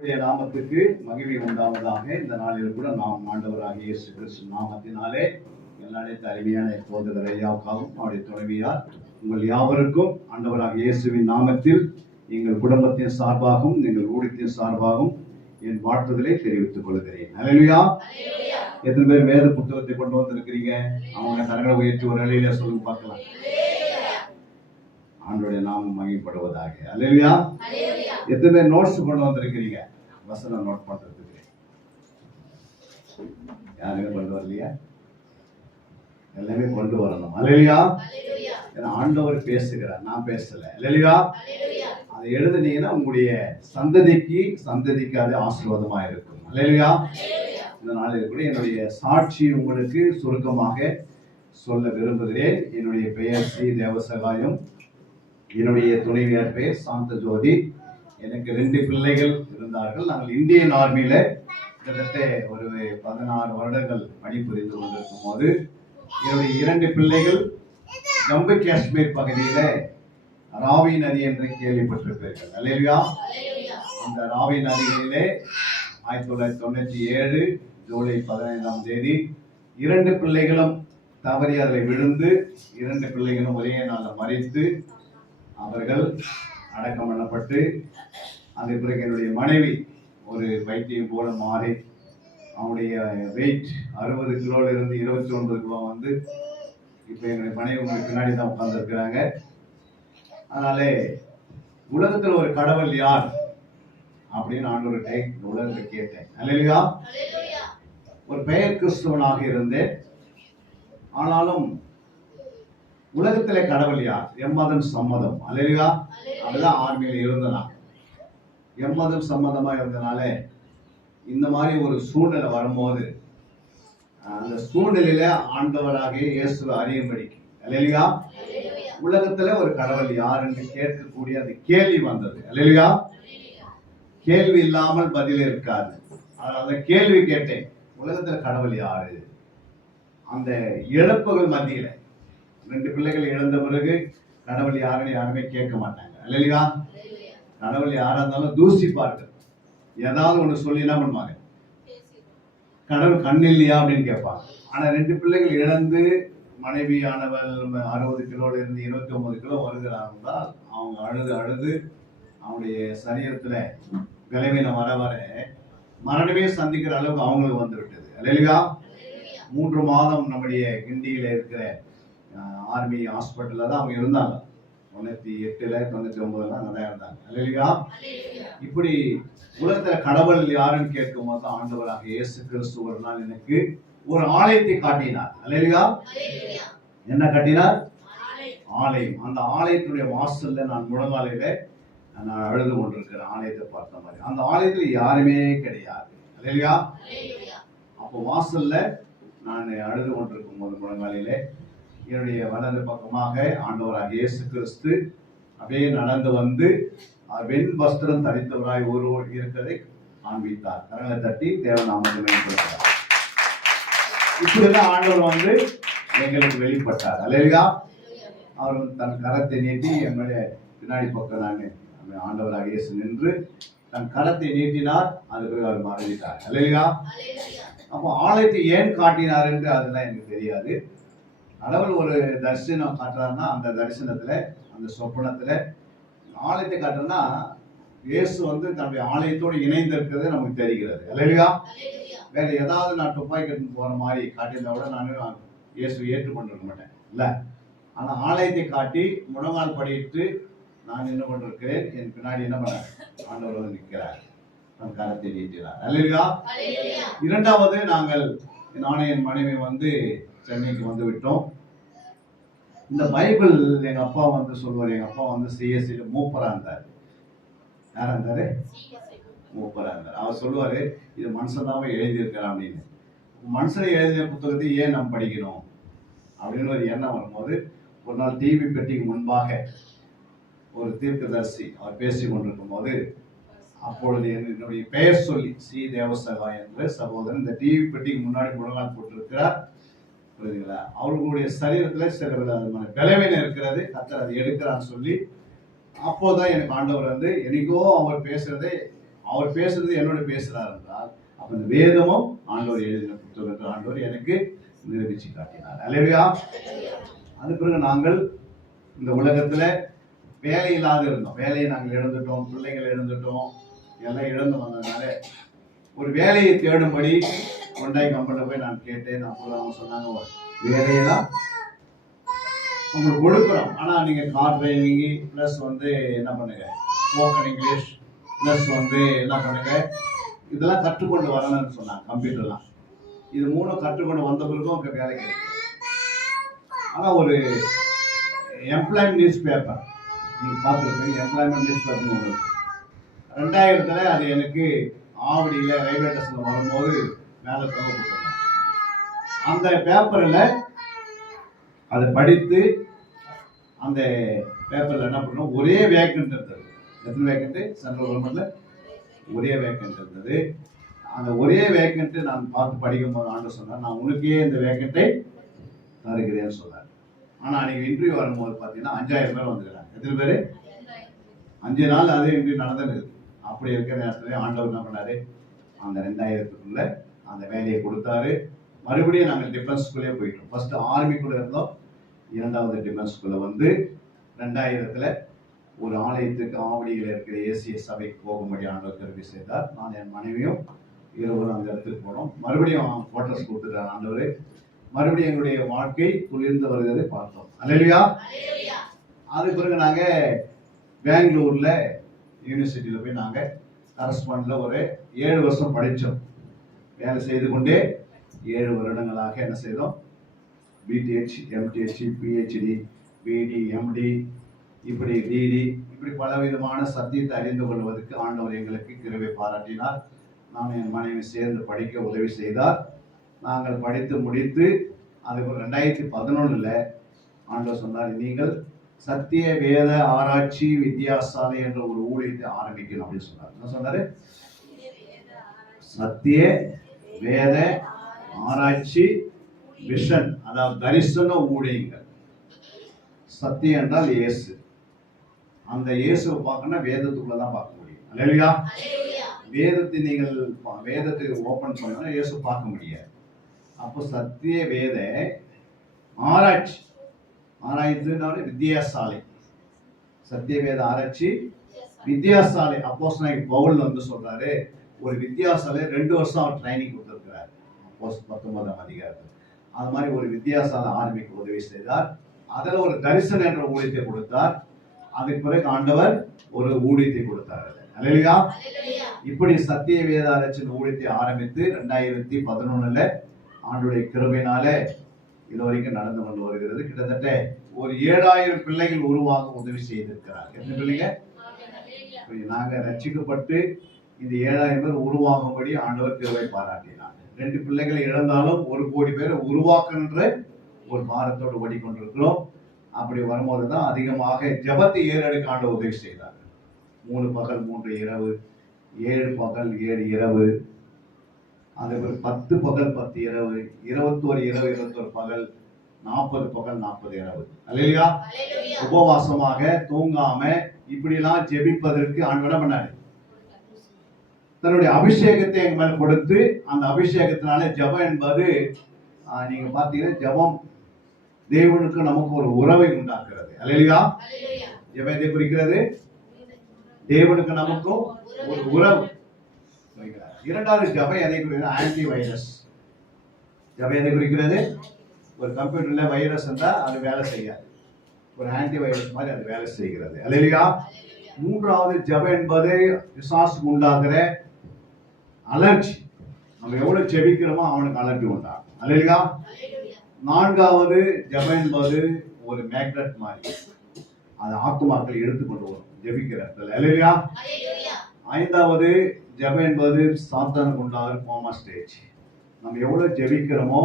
நாமத்துக்கு மகிமை உண்டாவதாக. இந்த நாளில் கூட நாம் ஆண்டவராகிய இயேசு கிறிஸ்து நாமத்தினாலே எல்லாருடைய அருமையான போதகர் ஐயாவுக்காகவும் அவருடைய துணைவியார் உங்கள் யாவருக்கும் ஆண்டவராகிய இயேசுவின் நாமத்தில் எங்கள் குடும்பத்தின் சார்பாகவும் எங்கள் ஊழியத்தின் சார்பாகவும் என் வாழ்த்துதலை தெரிவித்துக் கொள்கிறேன். அல்லேலூயா. எத்தனை பேர் வேத புத்தகத்தை கொண்டு வந்திருக்கிறீங்க? அவங்க கரங்களை உயர்த்தி ஒரு நிலையில சொல்லுங்க பார்க்கலாம். ஆண்டவருடைய நாமம் மகிமைப்படுவதாக. அல்லேலூயா. எத்தனை பேர் நோட்ஸ் கொண்டு வந்திருக்கிறீங்க? வசனம் நோட் பண்றதுக்கு யாருமே கொண்டு வரலையா? எல்லாமே கொண்டு வரணும். அல்லேலூயா. ஏன்னா ஆண்டவர் பேசுகிறார், நான் பேசல. அல்லேலூயா. அதை எழுதுனீங்கன்னா உங்களுடைய சந்ததிக்கு அது ஆசீர்வாதமா இருக்கும். அல்லேலூயா. இந்த நாளில் கூட என்னுடைய சாட்சி உங்களுக்கு சுருக்கமாக சொல்ல விரும்புகிறேன். என்னுடைய பெயர் ஸ்ரீ தேவசகாயம். என்னுடைய துணைவியார் பெயர் சாந்த ஜோதி. எனக்கு 2 பிள்ளைகள் இருந்தார்கள். நாங்கள் இந்தியன் ஆர்மியில கிட்டத்தட்ட ஒரு 16 வருடங்கள் பணிபுரிந்து கொண்டிருக்கும் போது என்னுடைய 2 பிள்ளைகள் ஜம்மு காஷ்மீர் பகுதியில ராவி நதி என்று கேள்விப்பட்டிருப்பீர்கள். அல்லேலூயா. அந்த ராவி நதியிலே 1997 ஜூலை 15ஆம் தேதி 2 பிள்ளைகளும் தவறி அதில் விழுந்து 2 பிள்ளைகளும் ஒரே நாளில் மறித்து அவர்கள் அடக்கம் பண்ணப்பட்டு, அதற்கு பிறகு என்னுடைய மனைவி ஒரு வைத்தியம் போல மாறி அவனுடைய வெயிட் 60 கிலோல இருந்து 29 கிலோ வந்து இப்போ என்னுடைய மனைவி உங்களுக்கு பின்னாடி தான் உட்கார்ந்து இருக்கிறாங்க. அதனாலே உலகத்தில் ஒரு கடவுள் யார் அப்படின்னு ஆண்டவர்கிட்ட இந்த உலகத்தை கேட்டேன். அல்லேலூயா. ஒரு பெயர் கிறிஸ்துவனாக இருந்தேன். ஆனாலும் உலகத்திலே கடவுள் யார்? எம்மதம் சம்மதம். அல்லேலூயா. அதுதான் ஆர்மியில இருந்தனா. எம்மதம் சம்மதமா இருந்தனால இந்த மாதிரி ஒரு சூழ்நிலை வரும்போது அந்த சூழ்நிலையில ஆண்டவராகிய இயேசுவை அறியும்படிக்கு, அல்லேலூயா, உலகத்துல ஒரு கடவுள் யார் என்று கேட்கக்கூடிய அந்த கேள்வி வந்தது. அல்லேலூயா. கேள்வி இல்லாமல் பதில் இருக்காது. அதனால கேள்வி கேட்டேன், உலகத்துல கடவுள் யாரு? அந்த இழப்புகள் மத்தியில 2 பிள்ளைகள் இழந்த பிறகு கடவுள் யாருன்னு யாருமே கேட்க மாட்டாங்க. அல்லேலூயா. கடவுள் யாரா இருந்தாலும் தூசிப்பார்கள். ஏதாவது ஒண்ணு சொல்லி என்ன பண்ணுவாங்க? கடவுள் கண்ணில்லையா அப்படின்னு கேட்பாங்க. ஆனா 2 பிள்ளைகள் இழந்து மனைவியானவள் 60 கிலோல இருந்து 29 கிலோ வருகிறாங்க. அவங்க அழுது அவங்களுடைய சரீரத்துல விளைவின வர மரணமே சந்திக்கிற அளவுக்கு அவங்களுக்கு வந்து விட்டது. அல்லேலூயா. 3 மாதம் நம்முடைய கிண்டியில இருக்கிற ஆர்மி ஹாஸ்பிட்டல்ல தான் அவங்க இருந்தாங்க. 98ல 99ல அங்கதான் இருந்தாங்க. அல்லேலூயா. இப்படி உலகத்துல கடவுள் யாருன்னு கேட்கும் போது ஆண்டவராக இயேசு கிறிஸ்து ஒரு நாள் எனக்கு ஒரு ஆலயத்தை காட்டினார். அல்லேலூயா. என்ன காட்டினார்? ஆலயம். அந்த ஆலயத்துடைய வாசல்ல நான் முழங்காலையில நான் அழுது கொண்டிருக்கிறேன். ஆலயத்தை பார்த்த மாதிரி அந்த ஆலயத்துல யாருமே கிடையாது. அல்லேலூயா. அப்போ வாசல்ல நான் அழுது கொண்டிருக்கும் போது முழங்காலையில என்னுடைய வலது பக்கமாக ஆண்டவராக இயேசு கிறிஸ்து அப்படியே நடந்து வந்து வெண் வஸ்திரம் தரித்தவராய் ஒருவர் இருக்கிறதை காண்பித்தார். கரங்களை தட்டி தேவநாமத்தை மேம்படுத்தார். இப்படிதான் ஆண்டவர் வந்து எங்களுக்கு வெளிப்பட்டார். அல்லேலூயா. அவர் தன் கரத்தை நீட்டி என்னுடைய பின்னாடி பக்கம் நான் ஆண்டவராக இயேசு நின்று தன் கரத்தை நீட்டினார். அதுக்கு அவர் மறைஞ்சிட்டார். அல்லேலூயா. அப்போ ஆலயத்தை ஏன் காட்டினார் என்று அதெல்லாம் எனக்கு தெரியாது. கடவுள் ஒரு தரிசனம் காட்டுறாருன்னா அந்த தரிசனத்துல அந்த சொப்பனத்துல ஆலயத்தை காட்டுறதுன்னா இயேசு வந்து தன்னுடைய ஆலயத்தோடு இணைந்து இருக்கிறது நமக்கு தெரிகிறது. அல்லேலூயா. வேற ஏதாவது நான் துப்பாக்கி எடுத்து போற மாதிரி காட்டியிருந்தா கூட நான் இயேசு ஏற்றுக்கொண்டிருக்க மாட்டேன். இல்ல, ஆனா ஆலயத்தை காட்டி முழங்கால் படிட்டு நான் என்ன பண்ணிருக்கிறேன், என் பின்னாடி என்ன பண்ண ஆண்டவர் வந்து நிற்கிறார், தன் கரத்தை நீட்டினார். அல்லேலூயா. இரண்டாவது நாங்கள் நானே என் மனைவி வந்து சென்னைக்கு வந்து விட்டோம். இந்த பைபிள் எங்க அப்பா வந்து சொல்லுவார். எங்க அப்பா வந்து சிஎஸ்சில மூப்பரா இருந்தார். யாரா இருந்தாரு? மூப்பரா இருந்தார். அவர் சொல்லுவாரு, இது மனுஷன் தான் எழுதியிருக்கிறான் அப்படின்னு. மனுஷனை எழுதிய புத்தகத்தை ஏன் நாம் படிக்கணும் அப்படின்னு ஒரு எண்ணம் வரும்போது ஒரு நாள் டிவி பெட்டிக்கு முன்பாக ஒரு தீர்க்கதரிசி அவர் பேசிக் கொண்டிருக்கும் போது அப்பொழுது என்னுடைய பெயர் சொல்லி ஸ்ரீ தேவசகாய் என்ற சகோதரன் இந்த டிவி பெட்டிக்கு முன்னாடி முழங்கால் போட்டிருக்கிறார். புரியுதுங்களா? அவர்களுடைய சரீரத்துல சில விதமான பலவீனம் இருக்கிறது, கர்த்தர் அதை எடுக்கிறான்னு சொல்லி அப்போதான் எனக்கு ஆண்டவர் வந்து என்னைக்கோ அவர் பேசுறதை அவர் பேசுறது என்னோட பேசுறார் என்றால் அப்ப இந்த வேதமும் ஆண்டவர் எழுதின புத்தகம் என்று ஆண்டவர் எனக்கு நிரூபிச்சு காட்டினார். அல்லேலூயா. அது பிறகு நாங்கள் இந்த உலகத்துல வேலை இல்லாத இருந்தோம். வேலையை நாங்கள் இழந்துட்டோம், பிள்ளைகளை இழந்துட்டோம், எல்லாம் இழந்து வந்ததுனால ஒரு வேலையை தேடும்படி கொண்டாய் கம்பெனியில் போய் நான் கேட்டேன். அவங்க சொன்னாங்க, வேலையெல்லாம் உங்களுக்கு கொடுக்குறோம், ஆனா நீங்க கார் டிரைவிங் பிளஸ் என்ன பண்ணுங்க, ஸ்போக்கன் இங்கிலீஷ் பிளஸ் என்ன பண்ணுங்க, இதெல்லாம் கற்றுக்கொண்டு வரணும்னு சொன்னாங்க. கம்ப்யூட்டர்லாம் இது 3 கற்றுக்கொண்டு வந்த பிறகும் உங்களுக்கு வேலை கிடைக்கும். ஆனா ஒரு எம்ப்ளாய்மெண்ட் நியூஸ் பேப்பர் நீங்க பார்த்துருப்பீங்க. எம்ப்ளாய்மெண்ட் நியூஸ் பேப்பர் ஒன்று 2000 அது எனக்கு ஆவடியில ரயில்வே ஸ்டேஷன்ல வரும்போது மேலே தொங்க கொடுத்தாங்க. அந்த பேப்பர்ல அதை படித்து அந்த பேப்பர்ல என்ன பண்ணோம், ஒரே வேக்கன்ட் இருந்தது. எத்தனை வேக்கன்ட்? சென்ட்ரல் கவர்மெண்ட்ல ஒரே வேக்கன்ட் இருந்தது. அந்த ஒரே வேக்கன்ட் நான் பார்த்து படிக்கும் போது ஆண்டு சொன்னார், நான் உனக்கே இந்த வேக்கன்ட்டை தருகிறேன்னு சொன்னார். ஆனா அன்னைக்கு இன்டர்வியூ வரும்போது பாத்தீங்கன்னா 5000 பேர் வந்துக்கிறாங்க. எத்தனை பேரு? 5 நாள் அதே இன்டர்வியூ நடந்தது. அப்படி இருக்கிற நேரத்துல ஆண்டவர் என்ன பண்ணாரு, அந்த 2000க்குள்ள அந்த வேலையை கொடுத்தாரு. மறுபடியும் நாங்கள் டிஃபென்ஸ்குள்ளே போயிட்டோம். ஃபர்ஸ்ட் ஆர்மிக்குள்ள இருந்தோம், 2வது டிஃபென்ஸ்குள்ள 2000 ஒரு ஆலயத்துக்கு ஆவடியில் இருக்கிற ஏசிய சபைக்கு போகும்படி ஆண்டவர் கருவி செய்தார். நான் என் மனைவியும் இருவரும் அந்த இடத்துக்கு போனோம். மறுபடியும் குவார்டர்ஸ் கொடுத்துட்டார் ஆண்டவர். மறுபடியும் எங்களுடைய வாழ்க்கை குளிர்ந்து வருவதை பார்த்தோம். அல்லேலூயா. அது பிறகு நாங்க பெங்களூர்ல யூனிவர்சிட்டியில போய் நாங்க கரஸ்பாண்ட்ல ஒரு 7 வருஷம் படித்தோம். வேலை செய்து கொண்டே 7 வருடங்களாக என்ன செய்தோம், பிடிஹெச், எம்டிஹெச், பிஹெச்டி, பிடி, எம்டி, இப்படி டிடி, இப்படி பலவிதமான சத்தியத்தை அறிந்து கொள்வதற்கு ஆண்டவர் எங்களுக்கு கிருபை பாராட்டினார். நான் என் மனைவி சேர்ந்து படிக்க உதவி செய்தார். நாங்கள் படித்து முடித்து அதுக்கு 2011 ஆண்டவர் சொன்னார், நீங்கள் சத்திய வேத ஆராய்ச்சி வித்தியாசாலை என்ற ஒரு ஊழியத்தை ஆரம்பிக்கணும் அப்படின்னு சொன்னார். என்ன சொன்னாரு? சத்திய வேத ஆராய்ச்சி விஷன், அதாவது தரிசன ஊழியங்கள். சத்தியம் என்றால் இயேசு. அந்த இயேசுவை பார்க்கணும்னா வேதத்துக்குள்ளதான் பார்க்க முடியும். அல்லேலூயா. வேதத்தை நீங்கள் வேதத்தை ஓபன் பண்ணா இயேசு பார்க்க முடியாது. அப்போ சத்திய வேத ஆராய்ச்சி, ஆராய்ச்சினாலே வித்தியாசாலை, சத்திய வேத ஆராய்ச்சி வித்தியாசாலை. அப்போஸ்தலனாகிய பவுல் சொல்றாரு, ஒரு வித்தியாசாலை 2 வருஷம் அவர் ட்ரைனிங் கொடுத்திருக்கிறார். 19ஆம் அதிகாரத்தில் அது மாதிரி ஒரு வித்தியாசாலை ஆரம்பிக்க உதவி செய்தார். அதில் ஒரு தரிசனம் என்ற ஊழியத்தை கொடுத்தார். அதுக்கு பிறகு ஆண்டவர் ஒரு ஊழியத்தை கொடுத்தார். அல்லேலூயா. இப்படி சத்திய வேத ஆராய்ச்சி ஊழியத்தை ஆரம்பித்து 2011 ஆண்டுடைய கிருபையினால இது வரைக்கும் நடந்து கொண்டு வருகிறது. கிட்டத்தட்ட ஒரு 7000 பிள்ளைகள் உருவாக உதவி செய்திருக்கிறார். எத்தனை பிள்ளைங்க? நாங்க ரட்சிக்கப்பட்டு இந்த 7000 பேர் உருவாகும்படி ஆண்டவர் கிருபை பாராட்டினார். 2 பிள்ளைகளை இழந்தாலும் 1 கோடி பேரை உருவாக்குன்ற ஒரு பாரத்தோடு ஓடிக்கொண்டிருக்கிறோம். அப்படி வரும்போதுதான் அதிகமாக ஜெபத்தை ஏறெடுக்க ஆண்டவர் உதவி செய்தார். 3 பகல் 3 இரவு, 7 பகல் 7 இரவு, அதுக்கு 10 பகல் 10 இரவு, 21 இரவு 21 பகல், 40 பகல் 40 இரவு. அல்லேலூயா. உபவாசமாக தூங்காம இப்படிலாம் ஜெபிப்பதற்கு ஆண்டவர் பண்ணாரு, தன்னுடைய அபிஷேகத்தை எங்க மேல கொடுத்து, அந்த அபிஷேகத்தினால ஜெபம் என்பது நீங்க பாத்தீங்கன்னா ஜெபம் தேவனுக்கு நமக்கு ஒரு உறவை உண்டாக்குறது. அல்லேலூயா. ஜெபம் எதை குறிக்கிறது? தேவனுக்கு நமக்கும் ஒரு உறவு. 2வது ஜெபம் எதை குறிக்கிறது? Anti virus. ஜெபம் எதை குறிக்கிறது? ஒரு கம்ப்யூட்டர்ல வைரஸ் இருந்தா அது வேலை செய்யாது, ஒரு ஆன்டி வைரஸ் மாதிரி அது வேலை செய்கிறது. அல்லேலூயா. 3வது ஜெபம் என்பது பிசாசுக்கு உண்டாகிற அலர்ஜி. நம்ம எவ்வளவு ஜெபிக்கிறோமோ அவனுக்கு அலர்ஜி உண்டாகும். அல்லேலூயா. 4வது ஜெபம் என்பது ஒரு மேக்னெட் மாதிரி, அது ஆத்துமாக்களை எடுத்துக்கொண்டு வரும் ஜெபிக்கிற இடத்துல. அல்லேலூயா. 5வது ஜெபம் என்பது சாத்தானுக்கு உண்டாகிற கோமா ஸ்டேஜ். நம்ம எவ்வளவு ஜெபிக்கிறோமோ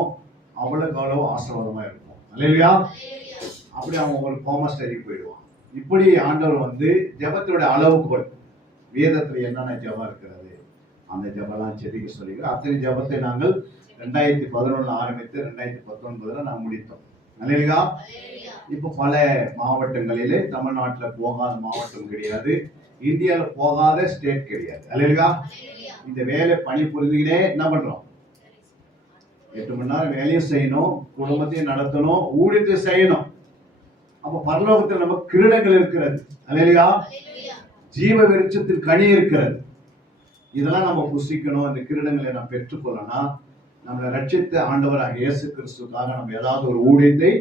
அவ்வளவுக்கு அவ்வளவு ஆசீர்வாதமா இருக்கும். அல்லேலூயா. அப்படி அவன் ஒரு கோமா ஸ்டேஜுக்கு போயிடுவான். இப்படி ஆண்டவர் ஜெபத்தோட அளவுகோல், வேதத்துல என்னென்ன ஜெபம் இருக்கிறது அந்த ஜெபம்லாம் ஜெபிக்க சொல்லிக்கிறோம். அத்தனை ஜெபத்தை நாங்கள் 2011 ஆரம்பித்து 2019 நாம் முடித்தோம். அல்லேலூயா. இப்போ பல மாவட்டங்களிலே, தமிழ்நாட்டில் போகாத மாவட்டம் கிடையாது. இந்தியால போகாத ஸ்டேட் கிடையாது. அல்லேலூயா. இந்த வேலை பணி புரிஞ்சுக்கிட்டே என்ன பண்றோம்? 8 மணி நேரம் வேலையும் செய்யணும், குடும்பத்தையும் நடத்தணும், ஊழியத்தை செய்யணும். அப்ப பரலோகத்தில் நம்ம கிரீடங்கள் இருக்கிறது. அல்லேலூயா. ஜீவ விருட்சத்தில் கனி இருக்கிறது. இதெல்லாம் நம்ம புசிக்கணும். இந்த கிரீடங்களை நாம் பெற்றுக்கொள்ளணும். நம்மளை ரட்சித்த ஆண்டவராக இயேசு கிறிஸ்துக்காக நம்ம ஏதாவது ஒரு ஊழியத்தை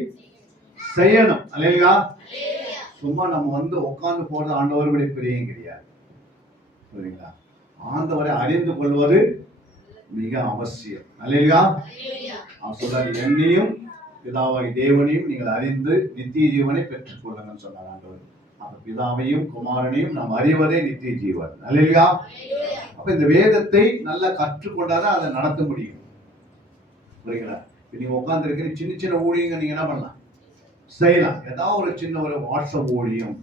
செய்யணும். அல்லேலூயா. சும்மா நம்ம உட்கார்ந்து போறது ஆண்டவருடைய பிரியம் கிடையாது. புரியுங்களா? ஆண்டவரை அறிந்து கொள்வது மிக அவசியம். அல்லேலூயா. அவர் சொல்றாரு, என்னையும் பிதாவாகிய தேவனையும் நீங்கள் அறிந்து நித்திய ஜீவனை பெற்றுக் கொள்ளுங்கன்னு சொன்னார் ஆண்டவர். அப்ப பிதாவையும் குமாரனையும் நாம் அறிவதே நித்திய ஜீவன். அல்லேலூயா. அப்ப இந்த வேதத்தை நல்லா கற்றுக்கொண்டாதான் அதை நடத்த முடியும். புரியுங்களா? நீங்க உட்கார்ந்து இருக்கிற சின்ன சின்ன ஊழியங்க நீங்க என்ன பண்ணலாம்? செய்யலாம். ஏதாவது ஒரு சின்ன ஒரு வாட்ஸ்அப் ஊழியம்,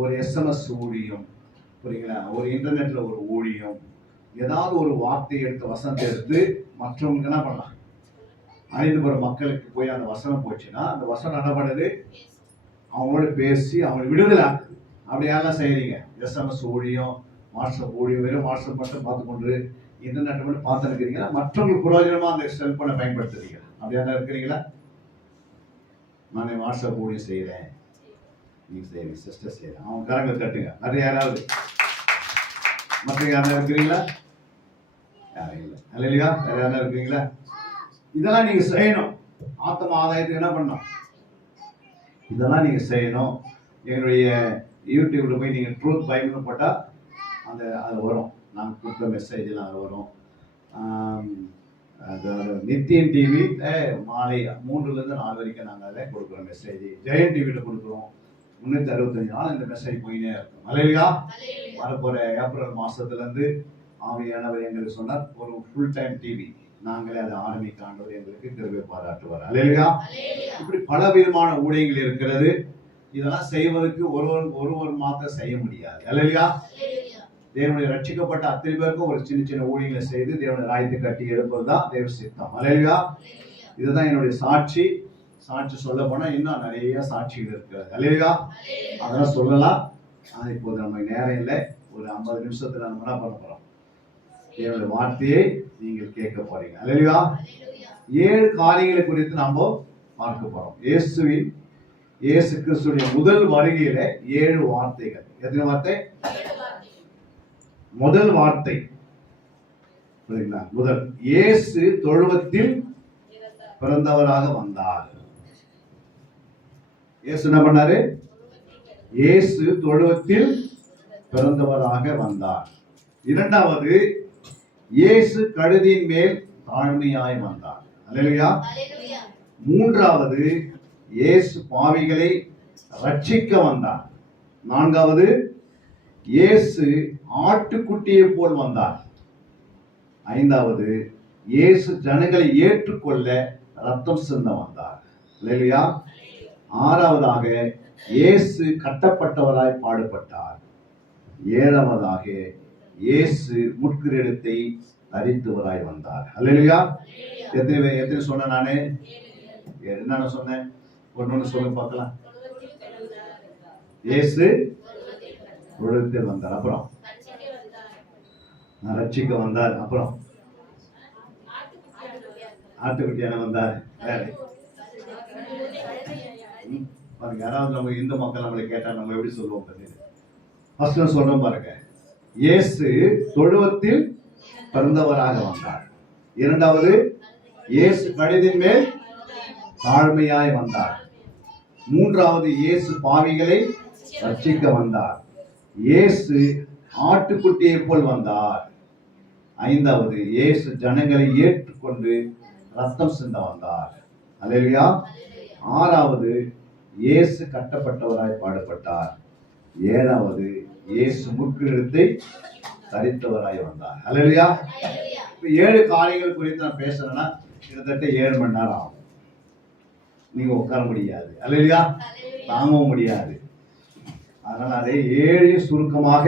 ஒரு SMS ஊழியம், புரியுங்களா, ஒரு இன்டர்நெட்ல ஒரு ஊழியம், ஏதாவது ஒரு வார்த்தை எடுத்து வசனத்தை எடுத்து மற்றவங்களுக்கு என்ன பண்ணலாம்? அறிந்து போற மக்களுக்கு போய் அந்த வசனம் போச்சுன்னா அந்த வசனம் என்ன பண்ணுது? அவங்களோட பேசி அவங்களை விடுதலை ஆக்குது. அப்படி யாரெல்லாம் செய்யறீங்க? SMS ஊழியம், வாட்ஸ்அப் ஊழியம், வெறும் வாட்ஸ்அப் மட்டும் பார்த்து கொண்டு இன்டர்நெட் மட்டும் பார்த்து இருக்கிறீங்களா? மற்றவங்களுக்கு பிரயோஜனமா அந்த செல்போனை பயன்படுத்துறீங்க. அப்படியா இருக்கிறீங்களா? நான் வாட்ஸ்அப் ஊழியம் செய்யறேன், நீங்க செய்யுங்க, சிஸ்டர் செய்யறேன், அவங்க கரங்க தட்டுங்க. அது யாராவது மற்ற யாராவது இருக்கிறீங்களா? யாரும் இல்லை. அல்லேலூயா. வேற யாராவது இருக்கிறீங்களா? இதெல்லாம் நீங்க செய்யணும். ஆத்ம ஆதாயத்துக்கு என்ன பண்ணணும்? இதெல்லாம் நீங்க செய்யணும். எங்களுடைய யூடியூப்ல போய் நீங்க ட்ரூத் பைபிள்னு போட்டா அது வரும். நாங்கள் கொடுத்த மெசேஜ் எல்லாம் அது வரும். நித்தியன் டிவி மாலை 3லேருந்து 4 வரைக்கும் நாங்கள் அதை கொடுக்குறோம் மெசேஜ். ஜெயன் டிவியில் கொடுக்குறோம். 365 நாள் இந்த மெசேஜ் போயினே இருக்கும். அல்லேலூயா. வரப்போற ஏப்ரல் மாசத்துலேருந்து ஆவியானவர் எங்களுக்கு சொன்னார், ஒரு ஃபுல் டைம் டிவி நாங்களே அதை ஆரம்பிக்க ஆண்டவர் எங்களுக்கு கிருபை பாராட்டுவார். அல்லேலூயா. இப்படி பல விதமான ஊழியங்கள் இருக்கிறது. இதெல்லாம் செய்வதற்கு ஒருவர் மாத்திரம் செய்ய முடியாது. அல்லேலூயா. தேவனுடைய ரட்சிக்கப்பட்ட அத்தனை பேருக்கும் ஒரு சின்ன சின்ன ஊழியங்களை செய்து தேவனுடைய ராயத்தை கட்டி எழுப்புறதுதான் தேவ சித்தம். அல்லேலூயா. இதுதான் என்னுடைய சாட்சி. சொல்ல போனா இன்னும் நிறைய சாட்சிகள் இருக்கிறது. அல்லேலூயா. அதெல்லாம் சொல்லலாம். அது இப்போது நம்ம நேரம் இல்லை. ஒரு 50 நிமிஷத்துல நம்ம என்ன பண்ண போறோம்? தேவனுடைய வார்த்தையை நீங்கள் கேட்க போறீங்க. அல்லேலூயா. 7 காரியங்களை குறித்து நாம பார்க்க போறோம். இயேசு கிறிஸ்துடைய முதல் வருகையில 7 வார்த்தைகள். எத்தனை வார்த்தை? முதல் வார்த்தை புரியுங்களா? முதல், இயேசு தொழுவத்தில் பிறந்தவராக வந்தார். இயேசு என்ன பண்ணாரு? இயேசு தொழுவத்தில் பிறந்தவராக வந்தார். இரண்டாவது, இயேசு கழுதியின் மேல் தாழ்மையாய் வந்தார். அல்லேலூயா. மூன்றாவது, இயேசு பாவிகளை ரட்சிக்க வந்தார். நான்காவது, இயேசு ஆட்டுக்குட்டியை போல் வந்தார். ஐந்தாவது, இயேசு ஜனங்களை ஏற்றுக்கொள்ள ரத்தம் சிந்த வந்தார். அல்லேலூயா. ஆறாவதாக, இயேசு கட்டப்பட்டவராய் பாடுபட்டார். ஏழாவதாக, இயேசு முட்கிரீடத்தை தரித்தவராய் வந்தார். அல்லேலூயா. எத்தனை சொன்னேன் நானு? என்ன சொன்னேன்? ஒன்னு சொல்ல பார்க்கலாம். இயேசு தொழுவத்தில் வந்தார். அப்புறம் ரட்சிக்க வந்தார். அப்புறம் ஆட்டுக்குட்டியான வந்தார். யாராவது நம்ம இந்து மக்கள் நம்மளை கேட்டா நம்ம எப்படி சொல்லுவோம்? ஃபர்ஸ்ட் சொல்றோம் பாருங்க, இயேசு தொழுவத்தில் பிறந்தவராக வந்தார். இரண்டாவது, இயேசு கழுதின் மேல் தாழ்மையாய் வந்தார். மூன்றாவது, இயேசு பாவிகளை ரட்சிக்க வந்தார். இயேசு ஆட்டுக்குட்டியை போல் வந்தார். ஐந்தாவது, இயேசு ஜனங்களை ஏற்றுக்கொண்டு ரத்தம் சிந்த வந்தார். அல்லேலூயா. ஆறாவது, இயேசு கட்டப்பட்டவராய் பாடுபட்டார். ஏழாவது, இயேசு முட்கிரீடத்தை தரித்தவராய் வந்தார். அல்லேலூயா. 7 காரியங்கள் குறித்து நான் பேசுறேன்னா கிட்டத்தட்ட 7 மணி நேரம் ஆகும். நீங்க உட்கார முடியாது. அல்லேலூயா. தாங்கவும் முடியாது. அதனால அதை 7 சுருக்கமாக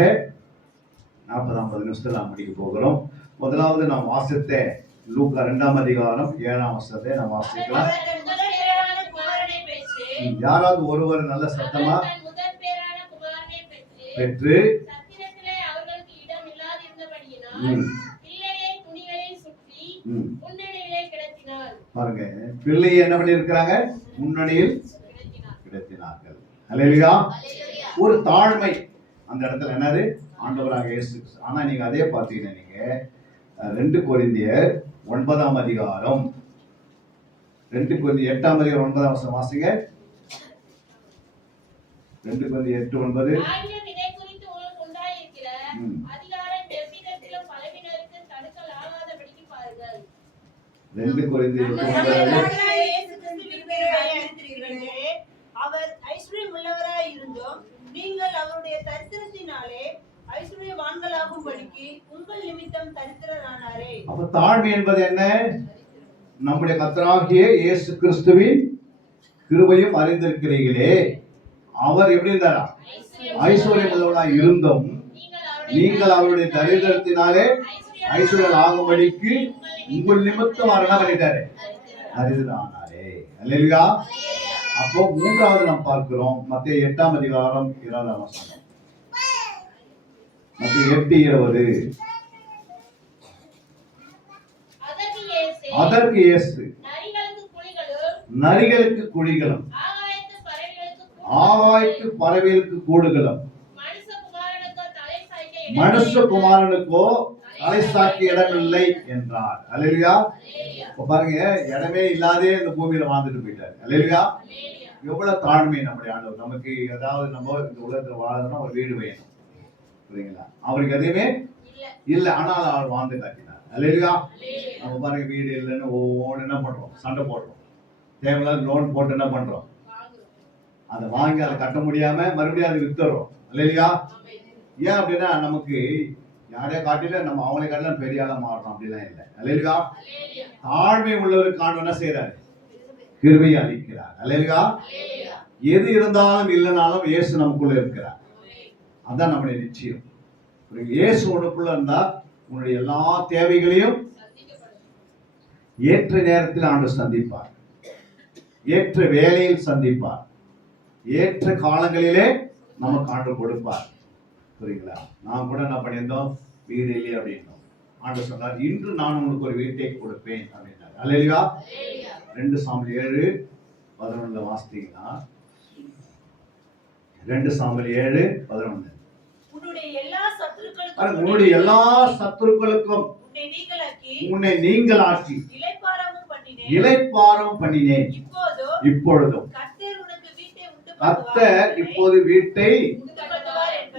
40-50 நிமிஷத்துல நாம் முடிக்க போகிறோம். முதலாவது நாம் வாசித்த லூக்கா 2ஆம் அதிகாரம் 7ஆம் வசனத்தை நாம் வாசிக்கலாம். யாராவது ஒருவர் நல்ல சத்தமா பெற்று பிள்ளையை துணிகளில் சுற்றி முன்னணியிலே கிடத்தினார். பாருங்க, பிள்ளையை என்ன பண்ணி இருக்கிறாங்க? முன்னணியில் கிடத்தினார்கள். அல்லேலூயா. ஒரு தாழ்மை அந்த இடத்துல என்னது? ஆண்டவராக இயேசு. ஆனா நீங்க அதே பார்த்தீங்கன்னா நீங்க 2 கொரிந்தியர் 9ஆம் அதிகாரம் 2 கொரிந்தியர் 8ஆம் அதிகாரம் 9ஆம் வசனம் வாசிங்க. 2 கொரிந்தியர் 8:9. ஆயினும் இதை குறித்து உங்களுக்கு உண்டாயிருக்கிற அதிகாரம் எவ்விதத்திலும் பலவினருக்கு தடுக்கல் ஆகாதபடிக்கு பாருங்கள். 2 கொரிந்தியர் 8:9. அவர் ஐஸ்வர்யம் உள்ளவராய் இருந்தோம், நீங்கள் அவருடைய தரித்திரத்தினாலே ஐஸ்வர்யவான்களாகும்படிக்கு உங்கள் நிமித்தம் தரித்திரரானாரே. அப்ப தாழ்மை என்பது என்ன? நம்முடைய கர்த்தராகிய இயேசு கிறிஸ்துவின் கிருபையும் அறிந்திருக்கிறீர்களே, அவர் எப்படி இருந்தாரா? ஐஸ்வர்யம் உள்ளவராய் இருந்தோம், நீங்கள் அவருடைய தரித்திரத்தினாலே ஐஸ்வர்யம் ஆகும்படிக்கு உங்கள் நிமித்தம் அவர் என்ன பண்ணிட்டாரு? தரித்திரரானாரே. அல்லேலூயா. அப்போ 3வது நாம் பார்க்கிறோம் மத்தேயு 8ஆம் அதிகாரம் 20ஆம் வசனம். மத்தேயு 8:20. அதற்கு இயேசு நரிகளுக்கு குழிகளும் ஆகாயத்து பறவைகளுக்கு கூடுகளும் மனுஷகுமாரனுக்கோ தலை சாய்க்க இடமில்லை என்றார். அல்லேலூயா. இப்ப பாருங்க, இடமே இல்லாதே இந்த பூமியில வாழ்ந்துட்டு போயிட்டாரு. அல்லேலூயா. எவ்வளவு தாழ்மை நம்முடைய ஆண்டவர். நமக்கு ஏதாவது நம்ம இந்த உலகத்துல வாழணும்னா ஒரு வீடு வேணும், புரியுங்களா? அவருக்கு எதுவுமே இல்ல, ஆனால் அவர் வாழ்ந்து காட்டினார். அல்லேலூயா. நம்ம பாருங்க, வீடு இல்லைன்னு ஒவ்வொன்று என்ன பண்றோம்? சண்டை போடுறோம். தேவையில்லாத லோன் போட்டு என்ன பண்றோம்? அதை வாங்கி அதை கட்ட முடியாம மறுபடியும் அதை வித்துறோம். அல்லேலூயா. ஏன் அப்படின்னா நமக்கு யாரையா காட்டில நம்ம அவங்களை காட்டில பெரிய ஆளா மாறணும் அப்படிலாம் இல்லை. அல்லேலூயா. தாழ்மை உள்ளவருக்கு ஆண்டவர் என்ன செய்யறாரு? கிருபையை அளிக்கிறார். அல்லேலூயா. எது இருந்தாலும் இல்லைனாலும் இயேசு நமக்குள்ள இருக்கிறார். அதான் நம்முடைய நிச்சயம். இயேசு உனக்குள்ள இருந்தா உன்னுடைய எல்லா தேவைகளையும் ஏற்ற நேரத்தில் ஆண்டவர் சந்திப்பார், ஏற்ற வேலையில் சந்திப்பார், ஏற்ற காலங்களிலே நமக்கு ஆண்டவர் கொடுப்பார். புரியுங்களா? நான் கூட என்ன பண்ணியிருந்தோம்? வீடு இல்லையே அப்படின்னோம். ஆண்டவர் சொன்னார், இன்று நான் உங்களுக்கு ஒரு வீட்டை கொடுப்பேன் அப்படின்னாரு. அல்லேலூயா. 2 சாமுவேல் 7:11 வாசித்தீங்கன்னா 2 சாமுவேல் 7:11. உன்னுடைய எல்லா சத்துருக்களுக்கும் உன்னை நீங்களாக்கி இளைப்பாறும் பண்ணினேன். இப்பொழுதும் கர்த்தர் இப்போது வீட்டை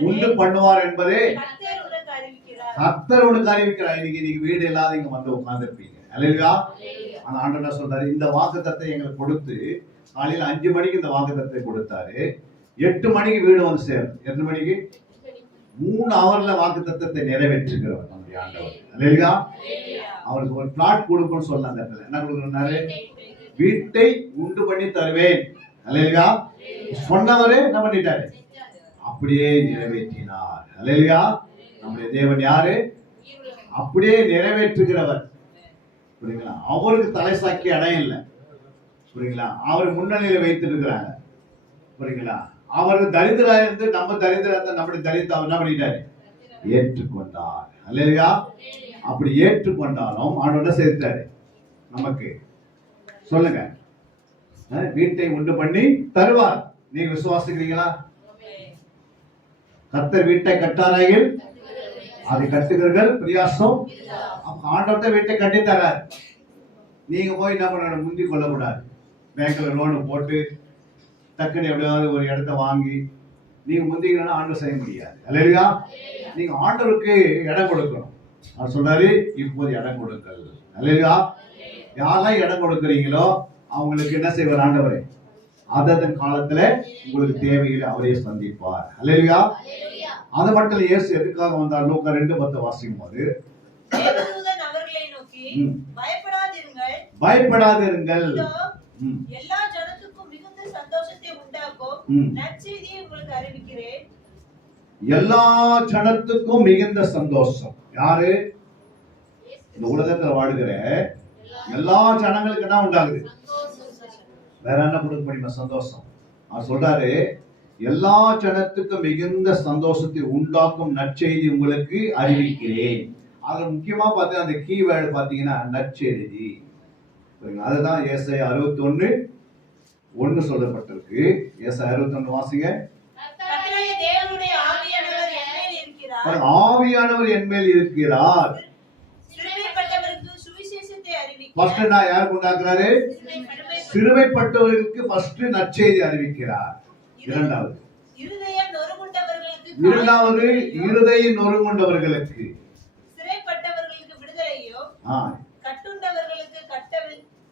உண்டு பண்ணுவார் என்பதே கர்த்தர் உனக்கு அறிவிக்கிறார். இன்னைக்கு வீடு இல்லாத இங்க வந்து உட்கார்ந்து இருப்பீங்க. அல்லேலூயா. ஆனா ஆண்டவர் என்ன சொல்றாரு? இந்த வாக்குத்தத்தத்தை எங்களுக்கு கொடுத்து காலையில 5 மணிக்கு இந்த வாக்குத்தத்தத்தை கொடுத்தாரு. 8 மணிக்கு வீடு வந்து சேரும். 8 மணிக்கு 3 ஹவர்ல வாக்குத்தத்தத்தை நிறைவேற்றுகிறவர் நம்முடைய ஆண்டவர். அல்லேலூயா. அவருக்கு ஒரு பிளாட் கொடுக்கணும்னு சொல்ல அந்த இடத்துல என்ன கொடுக்கறாரு? வீட்டை உண்டு பண்ணி தருவேன். அல்லேலூயா. சொன்னவரே என்ன பண்ணிட்டாரு? அப்படியே நிறைவேற்றினார். அல்லேலூயா. நம்முடைய தேவன் யாரு? அப்படியே நிறைவேற்றுகிறவர். புரியுங்களா? அவருக்கு தலை சாக்கி இடம் இல்லை. புரியுங்களா? அவர் முன்னணியில வைத்துட்டு இருக்கிறாங்க. புரியுங்களா? அவருக்கு தரித்திரா இருந்து நம்ம தரித்திரத்தை நம்முடைய தரித்திரம் என்ன பண்ணிட்டாரு? ஏற்றுக்கொண்டார். அல்லேலூயா. அப்படி ஏற்றுக்கொண்டாலும் ஆண்டவர் என்ன செய்தாரு? நமக்கு சொல்லுங்க, வீட்டை உண்டு பண்ணி தருவார். நீங்க விசுவாசிக்கிறீங்களா? கர்த்தர் வீட்டை கட்டாராயில் அதை கட்டுகிறீர்கள் பிரியாசம். ஆண்டவர் வீட்டை கட்டி தரார். நீங்க போய் என்ன பண்ண முந்தி கொள்ளக்கூடாது. பேங்க்ல லோனு போட்டு டக்குன்னு எப்படியாவது ஒரு இடத்த வாங்கி நீங்க முந்திங்கன்னா ஆண்டவர் செய்ய முடியாது. அல்லேலூயா. நீங்க ஆண்டவருக்கு இடம் கொடுக்கணும். அவர் சொல்றாரு, இப்போது இடம் கொடுங்கள். அல்லேலூயா. யாரெல்லாம் இடம் கொடுக்குறீங்களோ அவங்களுக்கு என்ன செய்வார் ஆண்டவரே? அதன் காலத்துல உங்களுக்கு தேவைகளை அவரே சந்திப்பார். அல்லேலூயா. அது மட்டும் இல்ல, இயேசு எதுக்காக வந்தார்? லூக்கா 2:10 வாசிக்கும் போது தேவதூதன் அவர்களை நோக்கி, பயப்படாதிருங்கள், எல்லா ஜனத்துக்கும் மிகுந்த சந்தோஷத்தை உண்டாக்கும் நற்செய்தியை உங்களுக்கு அறிவிக்கிறேன். எல்லா ஜனத்துக்கும் மிகுந்த சந்தோஷம். யாரு? இந்த உலகத்துல வாழுகிற எல்லா ஜனங்களுக்கு என்ன உண்டாகுது? வேற என்ன கொடுக்க முடியுமா? சந்தோஷம். அவர் சொல்றாரு, எல்லா ஜனத்துக்கும் மிகுந்த சந்தோஷத்தை உண்டாக்கும் நற்செய்தி உங்களுக்கு அறிவிக்கிறேன். அதுல முக்கியமா பார்த்தா அந்த கீவேர்டு பாத்தீங்கன்னா நற்செய்தி. அதுதான் ஏசாயா 61:1 சொல்லப்பட்டிருக்கு. ஏசாயா 61 வாசிங்க. கர்த்தராகிய தேவனுடைய ஆவியானவர் என் மேல் இருக்கிறார். ஆவியானவர் என் மேல் இருக்கிறார். சிறுமைப்பட்டவருக்கு சுவிசேஷத்தை அறிவிக்க. ஃபர்ஸ்ட் நான் யாருக்கு உண்டாக்குறாரு? சிறுமைப்பட்டவர்களுக்கு ஃபர்ஸ்ட் நற்செய்தி அறிவிக்கிறார். இரண்டாவது இருதயம் நொறுங்குண்டவர்களுக்கு, சிறைப்பட்டவர்களுக்கு விடுதலையும், கட்டுண்டவர்களுக்கு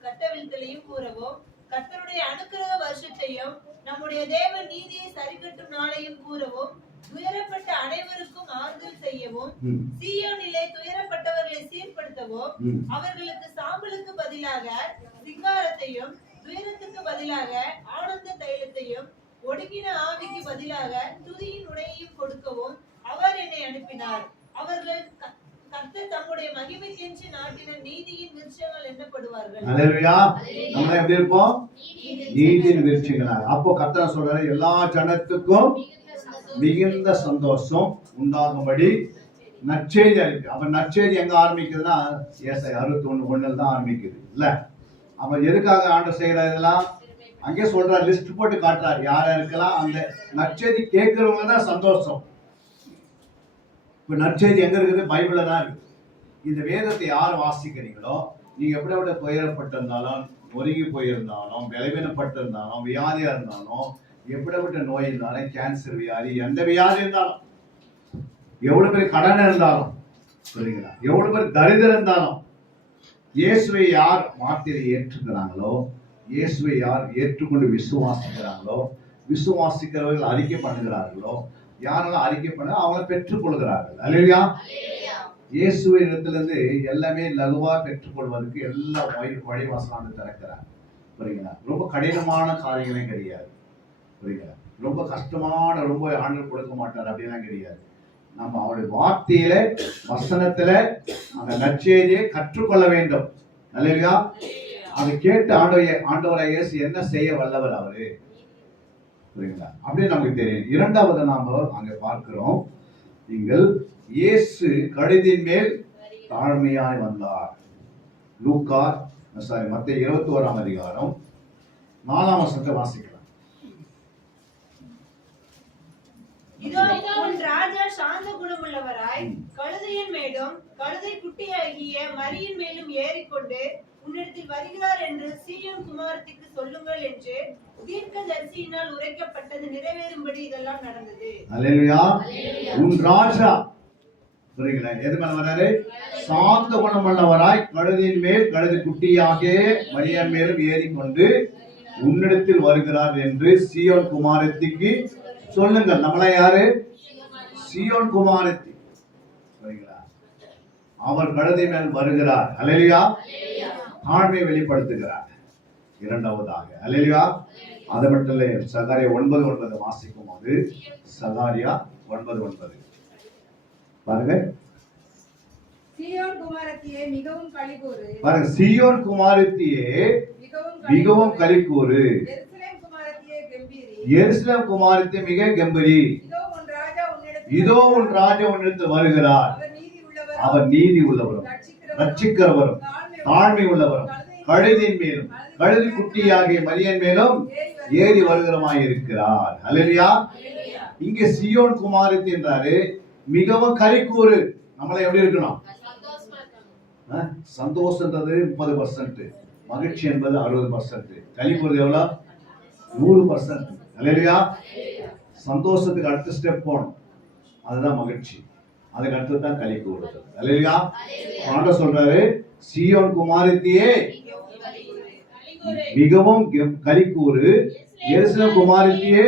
கட்டவிழ்த்தலையும் கூறவும், கர்த்தருடைய அனுக்கிரக வருஷத்தையும் நம்முடைய தேவ நீதியை சரிக்கட்டும் நாளையும் கூறவும், துயரப்பட்ட அனைவருக்கும் ஆறுதல் செய்யவும், சீயோனிலே துயரப்பட்டவர்களை சீர்படுத்தவும், அவர்களுக்கு சாம்பலுக்கு பதிலாக சிங்காரத்தையும், துயரத்துக்கு பதிலாக ஆனந்த தைலத்தையும், ஒடுங்கின ஆவிக்கு பதிலாக துதியின் உடையையும் கொடுக்கவும் அவர் என்னை அனுப்பினார். அவர்கள் கர்த்தர் தம்முடைய மகிமைக்கென்று நாட்டின நீதியின் விருட்சங்கள் எண்ணப்படுவார்கள். அல்லேலூயா. நம்ம எப்படி இருப்போம்? நீதியின் விருட்சங்களாக. அப்போ கர்த்தர் சொல்றாரு, எல்லா ஜனத்துக்கும் மிகுந்த சந்தோஷம் உண்டாகும்படி நற்செய்தி அளிக்கு. அப்ப நற்செய்தி எங்க ஆரம்பிக்குதுன்னா ஏசாயா 61:1 தான் ஆரம்பிக்குது இல்ல? அப்ப எதுக்காக ஆண்டு செய்யறாரு? இதெல்லாம் அங்கே சொல்றாரு, லிஸ்ட் போட்டு காட்டுறாரு யாரா இருக்கலாம். அந்த நற்செய்தி கேட்கிறவங்க தான் சந்தோஷம். இப்ப நற்செய்தி எங்க இருக்குது? பைபிள்ல தான் இருக்கு. இந்த வேதத்தை யார் வாசிக்கிறீங்களோ, நீங்க எப்படி துயரப்பட்டிருந்தாலும், நொறுங்கி போயிருந்தாலும், பலவீனப்பட்டிருந்தாலும், வியாதியா இருந்தாலும், எப்படிப்பட்ட நோய் இருந்தாலும், கேன்சர் வியாதி, எந்த வியாதி இருந்தாலும், எவ்வளவு பேர் கடன் இருந்தாலும், சரிங்களா, எவ்வளவு பேர் தரித்திரம் இருந்தாலும், இயேசுவை யார் வார்த்தையை ஏற்றுக்கிறாங்களோ, இயேசுவை யார் ஏற்றுக்கொண்டு விசுவாசிக்கிறாங்களோ, விசுவாசிக்கிறவர்கள் அறிக்கை பண்ணுகிறார்களோ, யாரெல்லாம் அறிக்கை பண்ண அவங்களை பெற்றுக் கொள்கிறார்கள். அல்லேலூயா. இயேசுவின் இடத்திலிருந்து எல்லாமே லகுவா பெற்றுக்கொள்வதற்கு எல்லா வழிவாசலாண்டு திறக்கிறார். புரியுங்களா? ரொம்ப கடினமான காரியங்களே கிடையாது. புரியுங்களா? ரொம்ப கஷ்டமான, ரொம்ப ஆண்டு கொடுக்க மாட்டார் அப்படிலாம் கிடையாது. நம்ம அவருடைய வார்த்தையில, வசனத்துல அந்த நற்செய்தியை கற்றுக்கொள்ள வேண்டும். அல்லேலூயா. அதை கேட்டு ஆண்டவரை இயேசு என்ன செய்ய வல்லவர் அவரு, புரியுங்களா? அப்படியே நமக்கு தெரியும். இரண்டாவது நாம அங்க பார்க்கிறோம், நீங்கள் இயேசு கழுதின் மேல் தாழ்மையாய் வந்தார். மத்தேயு 21 4 வசனத்தை வாசிக்கலாம். இதோ உன் ராஜா சாந்த குணமுள்ளவராய் கழுதையின் மேலும் கழுதை குட்டியாகிய மரியின் மேலும் ஏறிக்கொண்டு உன்னிடத்தில் வருகிறார் என்று சீயோன் குமாரத்திற்கு சொல்லுங்கள் என்று தீர்க்கதரிசியினால் உரைக்கப்பட்டது நிறைவேறும்படி இதெல்லாம் நடந்தது. அல்லேலூயா. உன் ராஜா, புரியுங்களா, எது மேல வராரு? சாந்த குணமுள்ளவராய் கழுதையின் மேல் கழுதை குட்டியாகிய மரியின் மேலும் ஏறிக்கொண்டு உன்னிடத்தில் வருகிறார் என்று சீயோன் குமாரத்திக்கு சொல்லுங்கள். நம்மள யாரு? சீயோன் குமாரத்தி. அவர் கழுதை மேல் வருகிறார். அல்லேலூயா. ஆண்மையை வெளிப்படுத்துகிறார். இரண்டாவதாக அல்லேலூயா. அது மட்டும் இல்லை, சகாரியா 9:9 வாசிக்கும் போது, சகாரியா 9:9 பாருங்க. சீயோன் குமாரத்தியே மிகவும் களிகூரு. பாருங்க, சீயோன் குமாரத்தியே மிகவும் களிகூரு. எருசலேம் குமாரத்தி மிக கம்பீரி. இதோ உன் ராஜா உன்னிடத்தில் வருகிறார். அவர் நீதி உள்ளவரும் ரட்சிக்கிறவரும் தாழ்மை உள்ளவரும் கழுதின் மேலும் கழுதி குட்டியாகிய மரியின் மேலும் ஏறி வருகிறமாய் இருக்கிறார். அல்லேலூயா. இங்கே சீயோன் குமாரத்தி என்றாரு மிகவும் களிகூரு. நம்மள எப்படி இருக்கணும்? சந்தோஷன்றது 30%, மகிழ்ச்சி என்பது 60%, களிகூறு எவ்வளவு? 100%. அல்லேலூயா. சந்தோஷத்துக்கு அடுத்த ஸ்டெப் போகணும், அதுதான் மகிழ்ச்சி. அதுக்கு அடுத்து தான் களி கூறுறது. அல்லேலூயா. ஆண்டவர் சொல்றாரு, சீயோன் குமாரத்தியே மிகவும் களிக்கூறு, எருசலேம் குமாரத்தியே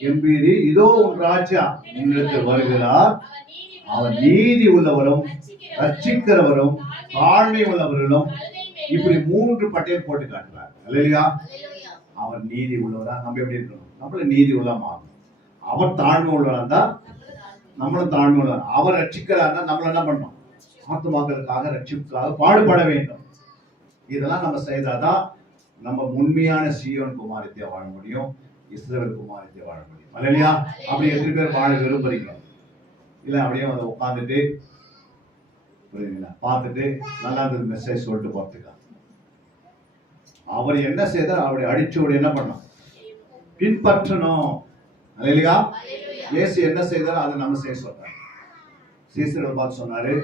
கம்பீரி. இதோ உன் ராஜா உன்னிடத்தில் வருகிறார். அவர் நீதி உள்ளவரும் ரட்சிக்கிறவரும் தாழ்மை உள்ளவர்களும். இப்படி 3 பட்டியல் போட்டு காட்டுறார். அல்லேலூயா. அவர் நீதி உள்ளவரா, நம்ம எப்படி இருக்கணும்? நம்மள நீதி உள்ளமா ஆகணும். அவர் தாழ்மை உள்ளவரா இருந்தா நம்மளும் தாழ்மை உள்ளவர். அவர் ரட்சிக்கிறார், நம்மள என்ன பண்ணணும்? ஆத்துமாக்களுக்காக ரட்சிப்புக்காக பாடுபட வேண்டும். இதெல்லாம் நம்ம செய்தாதான் நம்ம உண்மையான சீயோன் குமாரத்தியா வாழ முடியும், இஸ்ரவேல் குமாரத்தியா வாழ முடியும். அல்லேலூயா. அப்படி எத்தனை பேர் வாழ விரும்புறீங்க? இல்ல அப்படியே வந்து உட்கார்ந்துட்டு புரியுதுங்களா? பார்த்துட்டு நல்லா இருந்தது மெசேஜ் சொல்லிட்டு போறதுக்கா? அவர் என்ன செய்தார்? அவருடைய அடிச்சோடு என்ன பண்ணோம்? பின்பற்றணும். அல்லேலூயா. இயேசு என்ன செய்தார்? அதை நம்ம செய்ய சொல்றாரு. சீசர்கள் பார்த்து சொன்னாரு,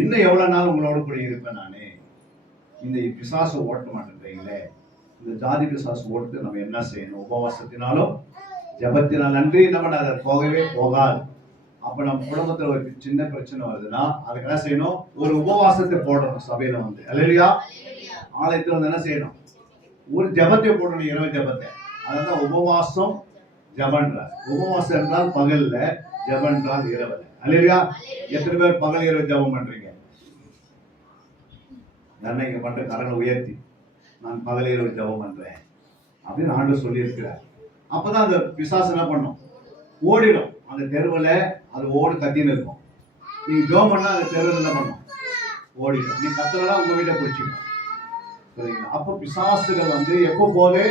இன்னும் எவ்வளவு நாள் உங்களோட கூட இருப்பேன் நானே. இந்த பிசாசு ஓட்ட மாட்டேன்றீங்களே, இந்த ஜாதி பிசாசு ஓட்டு நம்ம என்ன செய்யணும்? உபவாசத்தினாலும் ஜபத்தினால் நன்றி நம்ம அதை போகவே போகாது. அப்ப நம்ம குடும்பத்துல ஒரு சின்ன பிரச்சனை வருதுன்னா அதுக்கு என்ன செய்யணும்? ஒரு உபவாசத்தை போடணும். சபையில வந்து அல்லேலூயா, ஆலயத்துல வந்து என்ன செய்யணும்? ஒரு ஜபத்தை போடணும், இரவு ஜபத்தை. அதான் உபவாசம் ஜபன்றார். உபவாசம் என்றால் பகல்ல, ஜபம் என்றால் இரவுல. அல்லேலூயா. எத்தனை பேர் பகல் இரவு ஜபம் பண்றீங்க? என்ன இங்க பண்ற கரங்களை உயர்த்தி, நான் பகல் இரவு ஜபம் பண்றேன் அப்படின்னு ஆண்டவர் சொல்லி இருக்கிறார். அப்பதான் அந்த பிசாசு என்ன பண்ணும்? ஓடிடும். அந்த தெருவுல அது ஓடு கத்தின்னு இருக்கும். நீங்க ஜோம் பண்ணா அந்த தெருவில் என்ன பண்ணும்? ஓடிடும். நீ கத்தலாம் உங்க வீட்டை பிடிச்சிடும். சரிங்களா? அப்ப பிசாசுகள் வந்து எப்போ போது?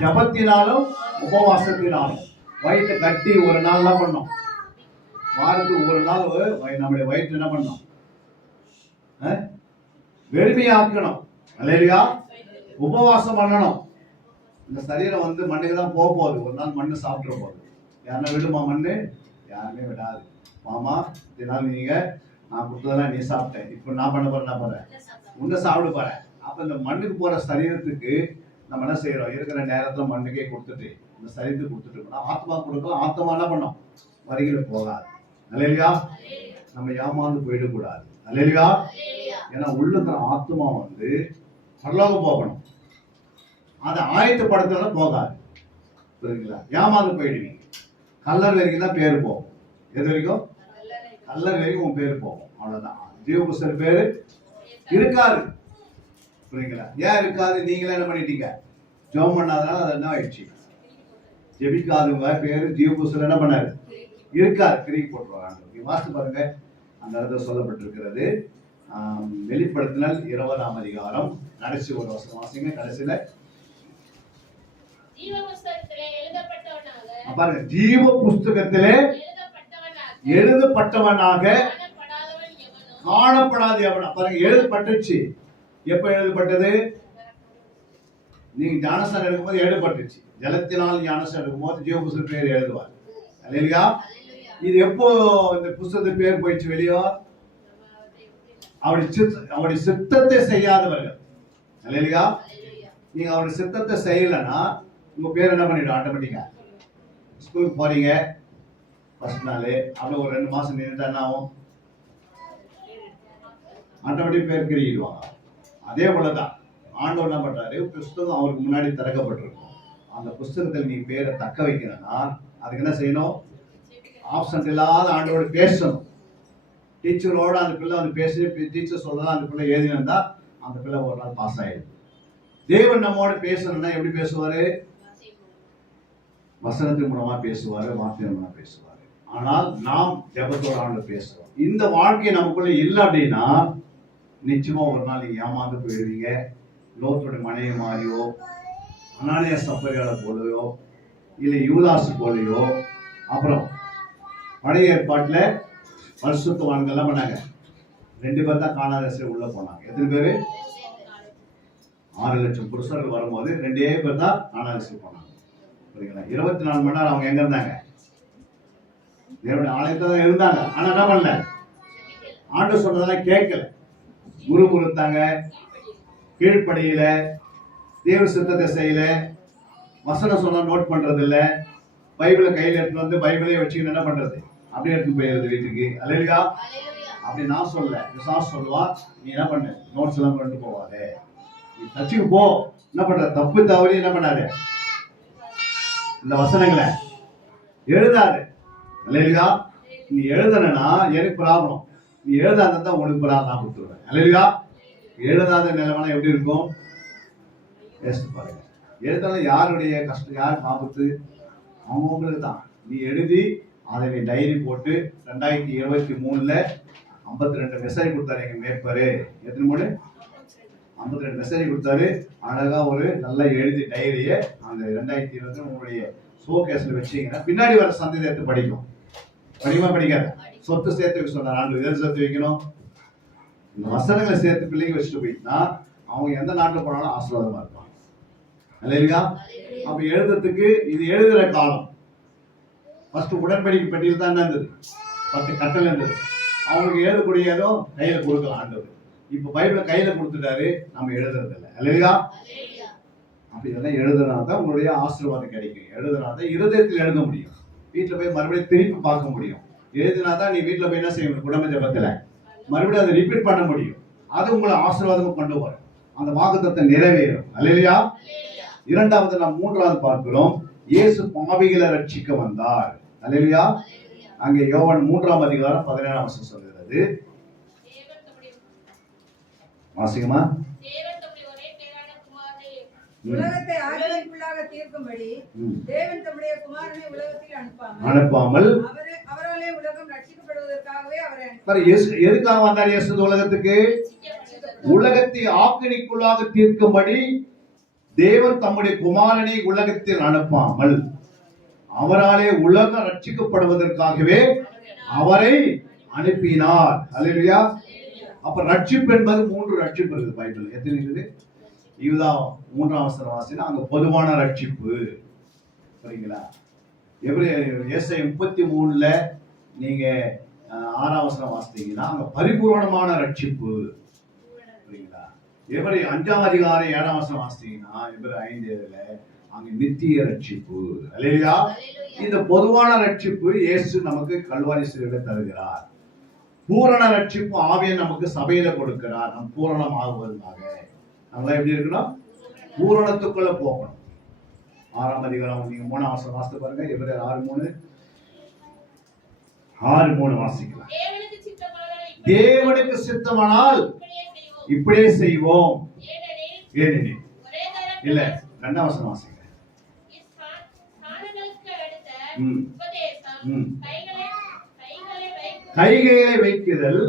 ஜபத்தினாலும் உபவாசத்தினாலும். வயிற்றை கட்டி ஒரு நாள் என்ன பண்ணும்? வாரத்துக்கு ஒரு நாள் நம்முடைய வயிற்று என்ன பண்ணும்? வெறுமையாக்கணும். அல்லேலூயா. உபவாசம் பண்ணணும். இந்த சரீரம் வந்து மண்ணுக்கு தான் போக போகுது. ஒரு நாள் மண்ணு சாப்பிட்டுற போகுது. யாருன்னா விடுமா மண்ணு? யாருமே விடாது. மாமா இதனால நீங்க நான் கொடுத்ததெல்லாம் நீ சாப்பிட்டேன், இப்ப நான் பண்ண போறேன் உன்ன சாப்பிட போறேன். அப்ப இந்த மண்ணுக்கு போற சரீரத்துக்கு நம்ம என்ன செய்யறோம்? இருக்கிற நேரத்துல மண்ணுக்கே கொடுத்துட்டு இந்த சரீரத்துக்கு கொடுத்துட்டு ஆத்மா கொடுக்கலாம். ஆத்மா என்ன பண்ணோம்? வரிகளை போகாது. அல்லேலூயா. நம்ம ஏமாந்து போயிடக்கூடாது. அல்லேலூயா. ஏன்னா உள்ளுக்கிற ஆத்மா வந்து பரலோகம் போகணும். அதை ஆயத்தப்படுத்தல போகாது. புரியுதுங்களா? ஏமாந்து போயிடுவீங்க. கல்லர் வரைக்கும் தான் பேரு போகும். எது வரைக்கும்? கல்லர் வரைக்கும் உன் பேரு போகும். அவ்வளவுதான். ஜீவ புஸ்தகம் பேரு இருக்காது. புரியுங்களா? ஏன் இருக்காது? நீங்களே என்ன பண்ணிட்டீங்க? ஜெபம் பண்ணாதனால அது என்ன ஆயிடுச்சு? ஜெபிக்காதவங்க பேரு ஜீவ புஸ்தகம் என்ன பண்ணாரு? இருக்காது. திருப்பி போட்டுருவாங்க. வாசித்து பாருங்க. அந்த இடத்துல சொல்லப்பட்டிருக்கிறது. வெளிப்படுத்தினல் 20ஆம் அதிகாரம் கடைசி ஒரு வசனம் வாசிங்க. கடைசியில ஜீவ புஸ்தகத்திலே எழுதப்பட்டவனாக, பாருங்க, ஜீவ புஸ்தகத்திலே எழுதப்பட்டவனாக காணப்படாது எவனா. பாருங்க, எழுதப்பட்டுச்சு. எப்ப எழுதப்பட்டது? நீங்க ஞானஸ்தானம் எடுக்கும்போது எழுதப்பட்டுச்சு. ஜலத்தினால் ஞானஸ்தானம் எடுக்கும்போது ஜீவ புஸ்தக பேர் எழுதுவார். அல்லேலூயா. இது எப்போ இந்த புஸ்தகத்து பேர் போயிடுச்சு வெளியோ? அவருடைய சித்தத்தை செய்யாதவர்கள். அல்லேலூயா. நீங்க அவருடைய சித்தத்தை செய்யலன்னா உங்க பேர் என்ன பண்ணிடும்? ஆட்டோமேட்டிக்கா ஸ்கூலுக்கு போறீங்க ஃபர்ஸ்ட் நாள், அப்படியே ஒரு 2 மாசம் நின்றுட்டா என்ன ஆகும்? ஆட்டோமேட்டிக் பேர் கிரிடுவாங்க. அதே போலதான் ஆண்டவர் என்ன பண்றாரு? புஸ்தகம் அவருக்கு முன்னாடி திறக்கப்பட்டிருக்கும். அந்த புஸ்தகத்தில் நீ பேரை தக்க வைக்கணும்னா அதுக்கு என்ன செய்யணும்? ஆப்சன்ட் இல்லாத ஆண்டோட பேசணும். டீச்சரோட அந்த பிள்ளை வந்து பேசி டீச்சர் சொல்லதான் அந்த பிள்ளை எழுதினா அந்த பிள்ளை ஒரு நாள் பாஸ் ஆயிடும். தேவன் நம்மோட பேசணும்னா எப்படி பேசுவாரு? வசனத்தின் மூலமா பேசுவாரு, வார்த்தையின் மூலமா பேசுவாரு. ஆனால் நாம் ஜெபத்தோட ஆண்டவர் பேசுறோம். இந்த வாழ்க்கை நமக்குள்ள இல்லை அப்படின்னா நிச்சயமா ஒரு நாள் நீங்க ஏமாந்து போயிடுவீங்க. லோத்தோட மனைவி மாதிரியோ, அனானியா சப்பரியால போலையோ, இல்லை யூதாசு போலையோ. அப்புறம் பழைய ஏற்பாட்டுல பரிசுத்தவான்கள் எல்லாம் பண்ணாங்க. 2 பேர் தான் கானாதேச உள்ள போனாங்க. எத்தனை பேரு? 6 லட்சம் புருஷர்கள் வரும்போது 2 பேர் தான் கானாதேச போனாங்க. புரியுங்களா? 24 மணி நேரம் அவங்க எங்க இருந்தாங்க? தேவனுடைய ஆலயத்துல தான் இருந்தாங்க. ஆனா என்ன பண்ணல? ஆண்டு சொன்னதெல்லாம் கேட்கல. முறுமுறுத்தாங்க, கீழ்ப்படியில, தேவ சித்தத்தை செய்யல, வசனம் சொன்னா நோட் பண்றது இல்ல, பைபிளை கையில எடுத்து வந்து பைபிளையே வச்சுக்கிட்டு என்ன பண்றது? அப்படியே எடுத்து போயிருது வீட்டுக்கு. அல்லேலூயா. அப்படி நான் சொல்ல, விசாஸ் சொல்லுவா, நீ என்ன பண்ணு? நோட்ஸ் எல்லாம் கொண்டு போவாதே, நீ தச்சுக்கு போ. என்ன பண்ற? தப்பு தவறி என்ன பண்ணாரு? இந்த வசனங்களை எழுதாது. அல்லேலூயா. நீ எழுதனா எனக்கு ப்ராப்ளம், நீ எழுதாதான் உனக்கு ப்ராப்ளம் நான் கொடுத்துருவேன். அல்லேலூயா. எழுதாத நிலைமைனா எப்படி இருக்கும்? பாருங்க. எழுதாத யாருடைய கஷ்டம், யாருக்கு ஆபத்து? அவங்களுக்கு தான். நீ எழுதி அதை நீ டைரி போட்டு 2023ல 52 மெசேஜ் கொடுத்தாரு எங்க மேற்பரு. எத்தனை மூணு? 52 மெசேஜ் கொடுத்தாரு. அழகா ஒரு நல்லா எழுதி டைரிய அந்த 2020 உங்களுடைய ஷோகேஸ்ல வச்சீங்கன்னா பின்னாடி வர சந்தேகத்தை படிக்கும். படிக்காத சொத்து சேர்த்து வைக்க சொன்னார். ஆண்டு எது சேர்த்து வைக்கணும்? இந்த வசனங்களை சேர்த்து பிள்ளைங்க வச்சுட்டு போயிட்டா அவங்க எந்த நாட்டுல போனாலும் ஆசீர்வாதமா இருப்பாங்க. இல்லையா? அப்ப எழுதுறதுக்கு இது எழுதுற காலம். ஃபர்ஸ்ட் உடன்படிக்கை பெட்டியில் தான் இருந்தது, 10 கட்டளை இருந்தது. அவங்களுக்கு எழுதக்கூடியதோ கையில கொடுக்கலாம் ஆண்டவர். இப்ப பைபிளை கையில கொடுத்துட்டாரு, நம்ம எழுதுறது இல்லை. இல்லையா? அப்ப இதெல்லாம் எழுதுனாதான் உங்களுடைய ஆசீர்வாதம் கிடைக்கும். எழுதுனாதான் இருதயத்தில் எழுத முடியும். வீட்டுல போய் மறுபடியும் திருப்பி பார்க்க முடியும். எழுதினாதான் நீ வீட்டுல போய் என்ன செய்ய முடியும்? குடும்ப ஜெபத்துல மறுபடியும் அதை ரிப்பீட் பண்ண முடியும். அது உங்களை ஆசீர்வாதமும் கொண்டு வரும். அந்த வாக்குத்தத்தத்தை நிறைவேறும். அல்லேலூயா. இரண்டாவது நாம் மூன்றாவது பார்க்கிறோம், இயேசு பாவிகளை ரட்சிக்க வந்தார். அல்லேலூயா. அங்கே யோவான் 3ஆம் அதிகாரம் 17ஆம் வசனம் சொல்கிறது. வாசிக்கமா? உலகத்தை ஆக்கினைக்குள்ளாக தீர்க்கும்படி தேவன் தம்முடைய குமாரனை உலகத்தில் அனுப்பாமல் அவராலே உலகம் ரட்சிக்கப்படுவதற்காகவே அவரை எதுக்காக வந்தார் இயேசு உலகத்துக்கு? உலகத்தை ஆக்கினைக்குள்ளாக தீர்க்கும்படி தேவன் தம்முடைய குமாரனை உலகத்தில் அனுப்பாமல் அவராலே உலகம் ரட்சிக்கப்படுவதற்காகவே அவரை அனுப்பினார். அல்லேலூயா. அப்ப ரட்சிப்பு என்பது 3 ரட்சிப்பு இருக்குது பைபிள். எத்தனை இருக்குது? இதுதான் 3ஆம் வசனம் வாசினா அங்க பொதுவான ரட்சிப்பு. புரியுங்களா? ஏசாயா 33ல நீங்க 6ஆம் வசனம் வாசித்தீங்கன்னா அங்க பரிபூரணமான ரட்சிப்பு. புரியுங்களா? எபிரேயர் 5ஆம் அதிகாரம் 7ஆம் வசனம் வாசித்தீங்கன்னா எபிரேயர் 5:7ல அங்க நித்திய ரட்சிப்பு. அல்லேலூயா. இந்த பொதுவான ரட்சிப்பு இயேசு நமக்கு கல்வாரி சிலுவையில தருகிறார். பூரண ரட்சிப்பு ஆவியை நமக்கு சபையில கொடுக்கிறார். நம் பூரணம் ஆகுவதற்காக நம்மள எப்படி இருக்கணும்? பூரணத்துக்குள்ள போகணும். 6ஆம் அதிகாரம் நீங்க 3ஆம் வசனம் வாசித்து பாருங்க. எபிரேயர் 6:3 வாசிக்கலாம். தேவனுக்கு சித்தமானால் இப்படியே செய்வோம். ஏனெனில் இல்ல 2ஆம் வசனம் வாசிங்க. கைகளை வைக்குதல்,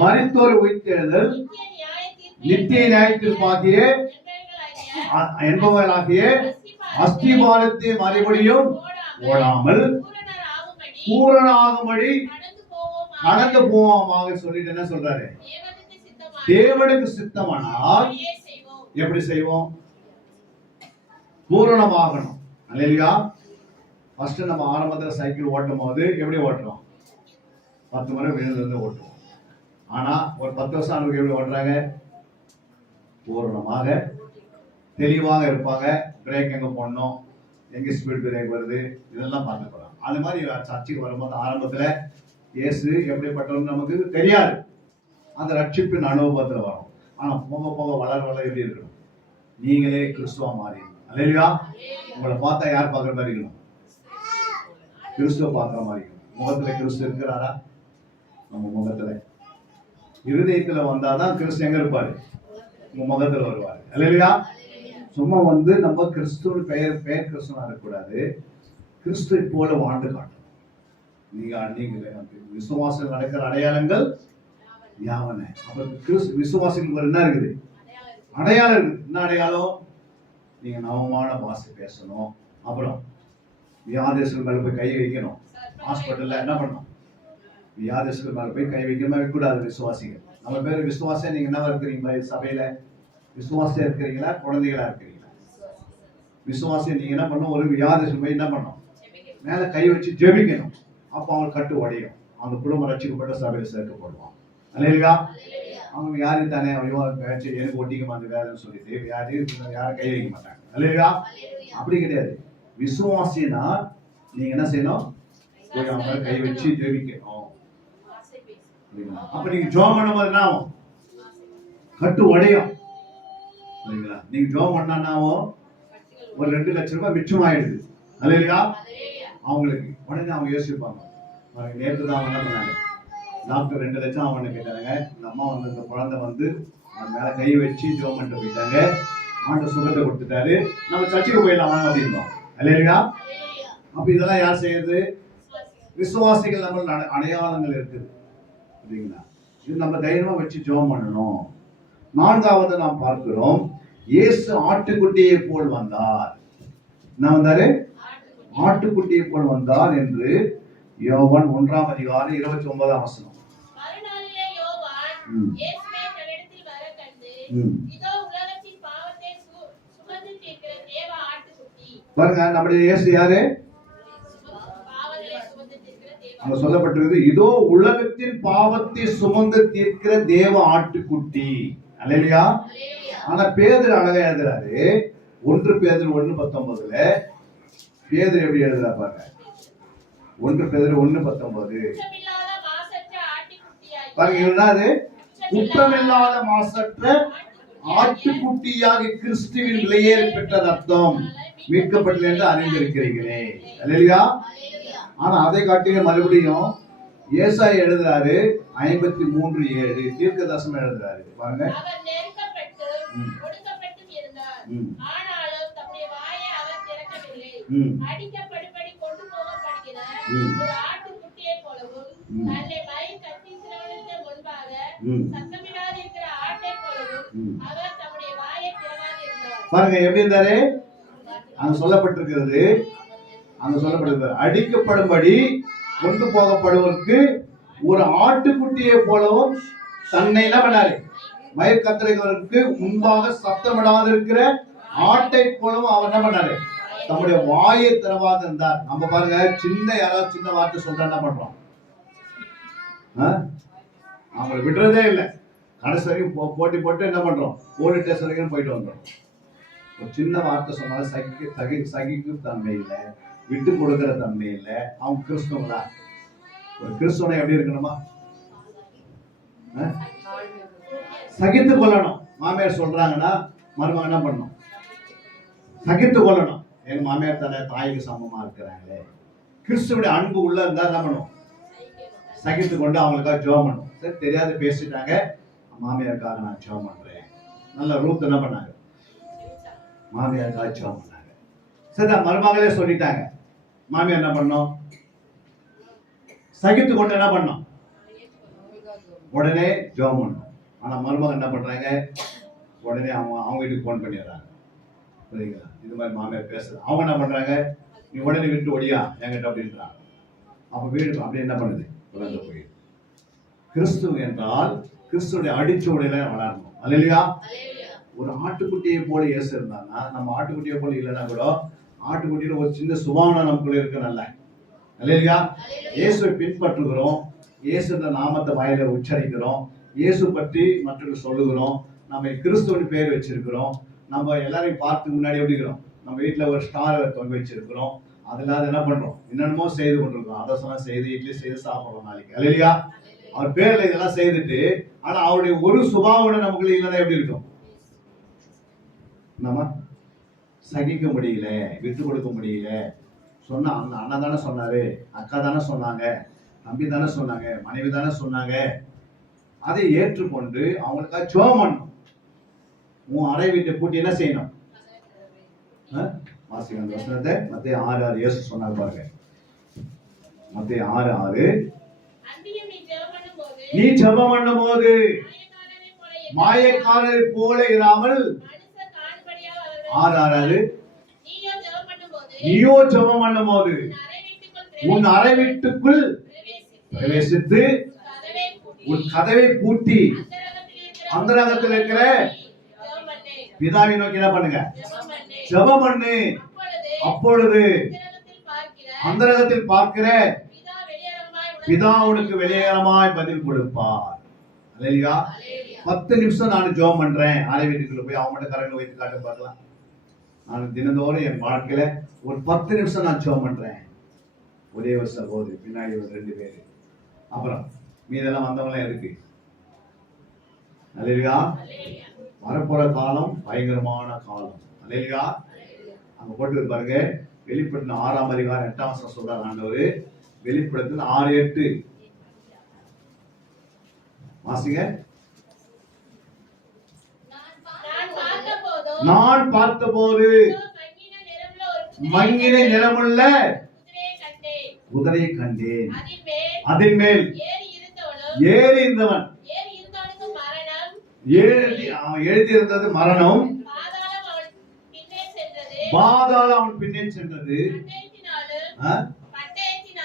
மரித்தோர் உயிர்த்தெழுதல், நித்திய நியாயத்திற்காகிய என்பவர்களாகிய அஸ்திபாரத்தை மறுபடியும் ஓடாமல் பூரண ஆகும்படி கடந்து போவோமாக சொல்லிட்டு என்ன சொல்றாரு? தேவனுக்கு சித்தமானால் எப்படி செய்வோம்? பூரணமாகணும். அல்லேலூயா. ஃபர்ஸ்ட் நம்ம ஆரம்பத்துல சைக்கிள் ஓட்டும் போது எப்படி ஓட்டுறோம்? 10 முறை விழுந்து ஓட்டுவோம். ஆனா ஒரு 10 வருஷம் ஆனவங்க எப்படி ஓட்டுறாங்க? பூரணமாக தெளிவாக இருப்பாங்க. பிரேக் எங்க போடணும், எங்க ஸ்பீட் பிரேக் வருது, இதெல்லாம் பார்த்து போறாங்க. அது மாதிரி சர்ச்சுக்கு வரும்போது ஆரம்பத்துல இயேசு எப்படிப்பட்டவன்னு நமக்கு தெரியாது. அந்த ரட்சிப்பின் அனுபவத்துல வரும். ஆனா போக போக வளர வளர எப்படி இருக்கணும்? நீங்களே கிறிஸ்துவா மாறி. அல்லேலூயா. உங்களை பார்த்தா யார் பார்க்குற மாதிரி இருக்கணும்? கிறிஸ்துவ பார்க்குற மாதிரி இருக்கணும். முகத்துல கிறிஸ்து இருக்கிறாரா? நம்ம முகத்துல இருதயத்துல வந்தாதான் கிறிஸ்து எங்க இருப்பாரு? உங்க முகத்துல வருவாரு. அல்லேலூயா. சும்மா நம்ம கிறிஸ்துவ பெயர் கிறிஸ்துவா இருக்கக்கூடாது. கிறிஸ்துவை போல வாழ்ந்து காட்டணும். நீங்க விசுவாசம் நடக்கிற அடையாளங்கள் யாவன. அப்ப விசுவாசிகளுக்கு என்ன இருக்குது? அடையாளம் இருக்குது. என்ன அடையாளம்? நீங்க நவமான பாஷை பேசணும். அப்புறம் வியாதிஸ்கள் மேல போய் கை வைக்கணும். ஹாஸ்பிட்டல்ல என்ன பண்ணணும்? வியாதிஸ்கள் மேல போய் கை வைக்கணுமா? வைக்கக்கூடாது. விசுவாசிகள் நம்ம பேர் விசுவாசம். நீங்க என்ன இருக்கிறீங்களா? சபையில விசுவாசம் இருக்கிறீங்களா? குழந்தைகளா இருக்கிறீங்களா? விசுவாசம் நீங்க என்ன பண்ணணும்? ஒரு வியாதிஸ்கள் போய் என்ன பண்ணணும்? மேல கை வச்சு ஜெபிக்கணும். அப்ப அவங்க கட்டு உடையும். அவங்க குடும்பம் ரட்சிக்கப்பட்ட சபையில சேர்க்கப்படுவாங்க. அல்லேலூயா. அவங்க யாரும் தானே எனக்கு ஒட்டிக்க மாட்டேன் வேலைன்னு சொல்லிட்டு யாரும் கை வைக்க மாட்டாங்க. அல்லேலூயா. அப்படி கிடையாது. விசுவாசினா நீங்க என்ன செய்யணும்? போய் அவங்க கை வச்சு ஜெபிக்கணும். அப்ப நீங்க ஜெபம் பண்ணும்போது என்ன ஆகும்? கட்டு உடையும். சரிங்களா? நீங்க ஜெபம் பண்ணாவும் ஒரு 2 லட்சம் ரூபாய் மிச்சம் ஆயிடுது. அல்லேலூயா. அவங்களுக்கு உடனே அவங்க யோசிப்பாங்க. நேற்று தான் அவங்க என்ன பண்ணாங்க? டாக்டர் 2 லட்சம் அவனை கேட்டாங்க. இந்த அம்மா இந்த குழந்தை அது மேல கை வச்சு ஜெபம் பண்ணிட்டு போயிட்டாங்க. ஆண்டு சுகத்தை கொடுத்துட்டாரு. நம்ம சர்ச்சுக்கு போயிடலாம் வாங்க அப்படின்போம். அல்லேலூயா. அப்ப இதெல்லாம் யார் செய்யறது? விசுவாசிகள் நம்ம அடையாளங்கள் இருக்குது. சரிங்களா? இது நம்ம தைரியமா வச்சு ஜெபம் பண்ணணும். 4வது நாம் பார்க்கிறோம், இயேசு ஆட்டுக்குட்டியை போல் வந்தார். என்ன வந்தாரு? ஆட்டுக்குட்டியை போல் வந்தார் என்று யோவான் 1ஆம் அதிகாரம் 29ஆம் வசனம். ம். இயேசுவே தன்னிடத்தில் வர கண்டு, ம். இதோ உலகத்தின் பாவத்தை சுமந்து தீர்க்கிற தேவ ஆட்டுக்குட்டி. பாருங்க, நம்முடைய இயேசு யாரு? பாவங்களை சுமந்து தீர்க்கிற தேவ அங்க சொல்லப்பட்டிருக்குது, இதோ உலகத்தின் பாவத்தை சுமந்து தீர்க்கிற தேவ ஆட்டுக்குட்டி. அல்லேலூயா. ஆட்டுக்குட்டி. ஆனா பேதுரு அழகா எழுதுறாரு. 1 பேதுரு 1:19 பேதுரு எப்படி எழுதுறா பாருங்க. 1 பேதுரு 1:19 குற்றமில்லாத மாசற்ற ஆட்டுக்குட்டியாகிய பாருங்க, என்னது? குற்றமில்லாத மாசற்ற ஆட்டுக்குட்டியாக கிறிஸ்துவின் விலையேறி பெற்ற ரத்தம் மீட்கப்பட்டது என்று அறிந்திருக்கிறீர்களே. அல்லேலூயா. ஆனா அதை காட்டியும் மறுபடியும் ஏசாயா எழுதுறாரு 53:7 தீர்க்கதரிசனம் எழுதுறாரு பாருங்க. அவர் நெருக்கப்பட்டு ஒடுக்கப்பட்டும் இருந்தார். ஆனாலும் தம்முடைய வாயை அவர் திறக்கவில்லை. அடிக்கப்படும்படி கொண்டு போகப்படுகிற ஒரு ஆட்டுக்குட்டியைப் போலவும், தன்னை மயிர் கத்திக்கிறவனுக்கு முன்பாக சத்தமிடாது இருக்கிற ஆட்டைப் போலவும் அவர் தம்முடைய வாயை திறவாதிருந்தார். பாருங்க எப்படி இருந்தாரு. அங்க சொல்லப்பட்டிருக்கிறது, அடிக்கப்படும்படி கொண்டு போகப்படுவதற்கு ஒரு ஆட்டுக்குட்டியை போலவும் தன்னை என்ன பண்ணாரு, மயிர் கத்தரிக்கிறவருக்கு முன்பாக சத்தமிடாது இருக்கிற ஆட்டை போலவும் அவர் என்ன பண்ணாரு, தம்முடைய வாயை திறவாது இருந்தார். நம்ம பாருங்க, யாராவது சின்ன வார்த்தை சொல்றா என்ன பண்றோம்? அவங்களை விடுறதே இல்லை. கடைசி வரைக்கும் போட்டி போட்டு என்ன பண்றோம், போலீஸ் ஸ்டேஷன் வரைக்கும் போயிட்டு வந்துடும். ஒரு சின்ன வார்த்தை சொன்னாலும் சகிக்கும் தன்மை இல்லை, விட்டு கொடுக்கிற தன்மை இல்லை. அவங்க கிறிஸ்தவங்களா? ஒரு கிறிஸ்தவனை எப்படி இருக்கணுமா? சகித்து கொள்ளணும். மாமியார் சொல்றாங்கன்னா மருமகன் என்ன பண்ணணும்? சகித்து கொள்ளணும். எங்க மாமியார் தானே தாய்க்கு சமமா இருக்கிறாங்களே. கிறிஸ்துவுடைய அன்பு உள்ள இருந்தா என்ன பண்ணும்? சகித்து கொண்டு அவங்களுக்காக ஜெபம் பண்ணும். சரி, தெரியாது பேசிட்டாங்க, மாமியாருக்காக நான் ஜெபம் பண்றேன். நல்ல ரூத் என்ன பண்ணாங்க? மாமியாருக்காக ஜெபம் பண்ணாங்க. சரி, மருமகளே சொல்லிட்டாங்க, மாமியார் என்ன பண்ணோம்? சகித்து கொண்டு என்ன பண்ணோம்? உடனே ஜெபம் பண்ணணும். ஆனா மருமகன் என்ன பண்றாங்க? உடனே அவங்க வீட்டுக்கு போன் பண்ணிடுறாங்க. புரியுங்களா? இது மாதிரி மாமியார் பேசுறது. அவங்க என்ன பண்றாங்க? நீ உடனே விட்டு ஒடியா என்கிட்ட அப்படின்றாங்க. அப்ப வீடு அப்படி என்ன பண்ணுது? குழந்தை போயிடுது. கிறிஸ்துவ என்றால் கிறிஸ்துடைய அடிச்சுவடையில வளரணும். அல்லேலூயா. ஒரு ஆட்டுக்குட்டியை போல இயேசு இருந்தாங்கன்னா, நம்ம ஆட்டுக்குட்டியை போல இல்லைன்னா கூட ஆட்டுக்குட்டியில ஒரு சின்ன சுபாவனம் நமக்குள்ள இருக்கணும்ல. அல்லேலூயா. இயேசுவை பின்பற்றுகிறோம், இயேசுன்ற நாமத்தை வாயில உச்சரிக்கிறோம், இயேசு பற்றி மற்றவர்கள் சொல்லுகிறோம், நம்ம கிறிஸ்துவின் பேர் வச்சிருக்கிறோம், நம்ம எல்லாரையும் பார்த்து முன்னாடி எப்படிக்கிறோம், நம்ம வீட்டில் ஒரு ஸ்டார் தொங்க வச்சிருக்கிறோம், அதெல்லாம் என்ன பண்றோம், என்னென்னமோ செய்து கொண்டிருக்கிறோம். அதெல்லாம் செய்து இட்லி செய்து சாப்பிடுறோம் நாளைக்கு. அல்லேலூயா. அவர் பேர்ல இதெல்லாம் செய்துட்டு, ஆனா அவருடைய ஒரு சுபாவம் நமக்குள்ள இல்லைன்னா எப்படி இருக்கும்? நம்ம சகிக்க முடியல, விட்டு கொடுக்க முடியல. சொன்னா அண்ணா தானே சொன்னாரு, அக்கா தானே சொன்னாங்க, தம்பி தானே சொன்னாங்க, மனைவி தானே சொன்னாங்க, அதை ஏற்றுக்கொண்டு அவங்களுக்காக ஜெபம் பண்ணணும். உன் அறை வீட்டை பூட்டி என்ன செய்யணும்? வாசிங்க அந்த வசனத்தை. மத்தேயு 6:6 இயேசு சொன்னார் பாருங்க. மத்தேயு 6:6 நீ ஜெபம் பண்ணும்போது மாயக்காரரை போல இராமல் 6:6 நீயோ ஜெபம் பண்ணும்போது உன் அறை வீட்டுக்குள் பிரவேசித்து உன் கதவை பூட்டி அந்தரங்கத்தில் இருக்கிற பிதாவை நோக்கி என்ன பண்ணுங்க? ஜெபம் பண்ணு. அப்பொழுது அந்தரங்கத்தில் பார்க்கிற பிதா உனக்கு வெளியேறமாய் பதில் கொடுப்பார். அல்லேலூயா. 10 நிமிஷம் நான் ஜெபம் பண்றேன். அறை வீட்டுக்குள்ள போய் அவங்கள்ட்ட கரங்களை வைத்து காட்ட பார்க்கலாம். நான் தினந்தோறும் என் வாழ்க்கையில ஒரு 10 நிமிஷம் நான் ஜெபம் பண்றேன். ஒரே ஒரு சகோதரி, பின்னாடி ஒரு 2 பேரு, அப்புறம் மீதெல்லாம் வந்தவங்களாம் இருக்கு. அல்லேலூயா. வரப்போற காலம் பயங்கரமான காலம். அல்லேலூயா. அங்க போட்டு பாருங்க, வெளிப்படுத்தின 6ஆம் அதிகாரம் 8ஆம் வசனம் சொல்றாரு ஆண்டவர். வெளிப்படுத்தின 6:8 வாசிங்க. நான் பார்த்தபோது மங்கின நிறமுள்ள குதிரையை கண்டேன். அதன் மேல் ஏறி இருந்தவன், எழுதியிருந்தது மரணம், பாதாளம் அவன் பின்னே சென்றது,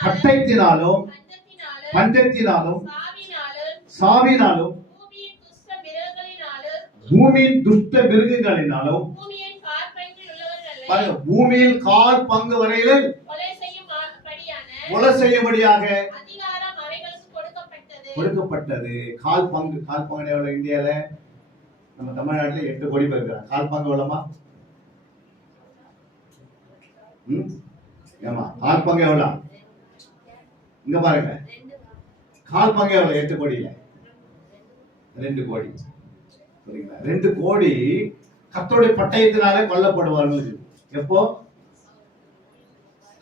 பட்டயத்தினாலும் பஞ்சத்தினாலும் சாவினாலும் பூமியின் துஷ்ட மிருகங்களினாலும் பூமியின் காற்பங்கில் உள்ளவர்களை பாருங்க, பூமியில் கால் பங்கு வரையில கொலை செய்யும்படியான கொலை செய்யும்படியாக அதிகாரம் அவைகளுக்கு கொடுக்கப்பட்டது. கொடுக்கப்பட்டது. கால் பங்கு எவ்வளவு? இந்தியால நம்ம தமிழ்நாட்டுல 8 கோடி பேர் இருக்கிறாங்க. கால் பங்கு எவ்வளவுமா? ஏமா கால் பங்கு எவ்வளவு? இங்க பாருங்க, கால் பங்கு எவ்வளவு? 8 கோடியில 2 கோடி. சரிங்களா? 2 கோடி கர்த்தருடைய பட்டயத்தினாலே கொல்லப்படுவார்கள். எப்போ?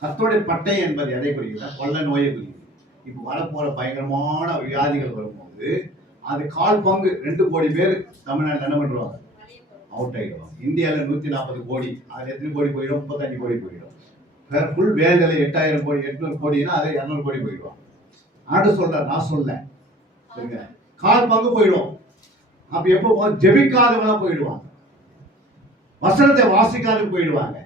கர்த்தருடைய பட்டயம் என்பது எதை குறிக்கிறது? கொள்ள நோயை குறிக்கிறது. இப்ப வரப்போற பயங்கரமான வியாதிகள் வரும்போது அது கால் பங்கு 2 கோடி பேர் தமிழ்நாட்டில் என்ன பண்றாங்க? அவுட் ஆயிடுவாங்க. இந்தியாவில் 140 கோடி, அது எத்தனை கோடி போயிடும்? 35 கோடி போயிடும். ஃபுல் வேர்ல்டுல 8000 கோடி 800 கோடினா அது 200 கோடி போயிடுவாங்க. ஆண்டு சொல்ற, நான் சொல்ல. சரிங்க, கால் பங்கு போயிடும். அப்ப எப்போ? ஜெபிக்காதவனா போயிடுவாங்க, வசனத்தை வாசிக்காத போயிடுவாங்க,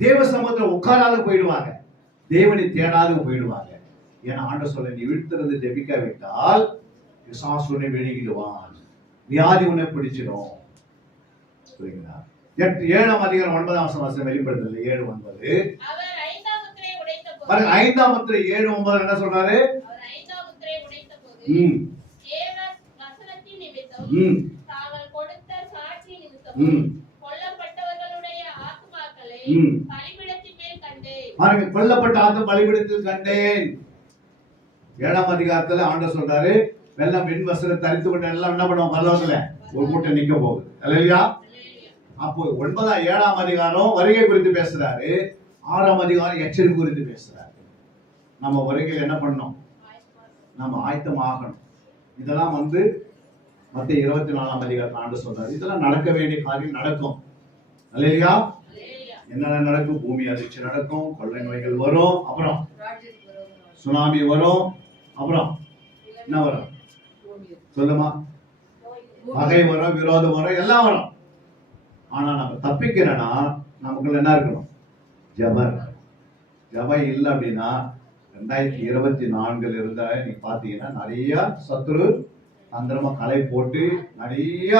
தேவ சமூகத்தில் உட்காராத போயிடுவாங்க, தேவனை தேடாத போயிடுவாங்க. ஏன்னா ஆண்டு சொல்ல, நீ விழுத்திருந்து ஜெபிக்காவிட்டால் பிசாசு உன்னை விழுங்கிடுவான், வியாதி உன்னை பிடிச்சிடும். சரிங்களா? 7ஆம் அதிகாரம் 9ஆம் வசனம் வெளிப்படுத்தல 7:9. அவர் 5ஆம் முத்திரையை உடைத்தபோது பாருங்க, 5ஆம் முத்திரை 7:9 என்ன சொல்றாரு? அவர் 5ஆம் முத்திரையை உடைத்தபோது தேவ வசனத்தின் நிமித்தம் தாங்கள் கொடுத்த சாட்சி நிமித்தம் கொல்லப்பட்டவர்களுடைய ஆத்துமாக்களை பலிபீடத்தின் மேல் கண்டேன். பாருங்க, கொல்லப்பட்ட ஆத்மா பலிபீடத்தில் கண்டேன். 7ஆம் அதிகாரத்துல ஆண்டவர் சொல்றாரு, வெள்ளம் விண் வஸ்திரம் தரித்து கொண்டு எல்லாம் என்ன பண்ணுவோம்? பரலோகத்துல ஒரு கூட்டம் நிக்க போகுது. அல்லேலூயா. அப்போ 7ஆம் அதிகாரம் வருகை குறித்து பேசுறாரு, 6ஆம் அதிகாரம் எச்சரிப்பு குறித்து பேசுறாரு. நம்ம வருகையில் என்ன பண்ணணும்? நம்ம ஆயத்தம் ஆகணும். இதெல்லாம் மத்திய 24ஆம் அதிகாரத்தில் ஆண்டு சொல்றாரு, இதெல்லாம் நடக்க வேண்டிய காரியம் நடக்கும். அல்லேலூயா. என்னென்ன நடக்கும்? பூமி அதிர்ச்சி நடக்கும், கொள்ளை நோய்கள் வரும், அப்புறம் சுனாமி வரும், அப்புறம் என்ன வரும்? சொல்லுமா? பகை வரும், விரோதம் வரும், எல்லாம் வரும். ஆனா நம்ம தப்பிக்கிறனா நமக்குள்ள என்ன இருக்கணும்? ஜபம். ஜபம் இல்லை அப்படின்னா 2024 இருந்த நீ பாத்தீங்கன்னா நிறைய சத்துரு தந்திரமா களை போட்டு நிறைய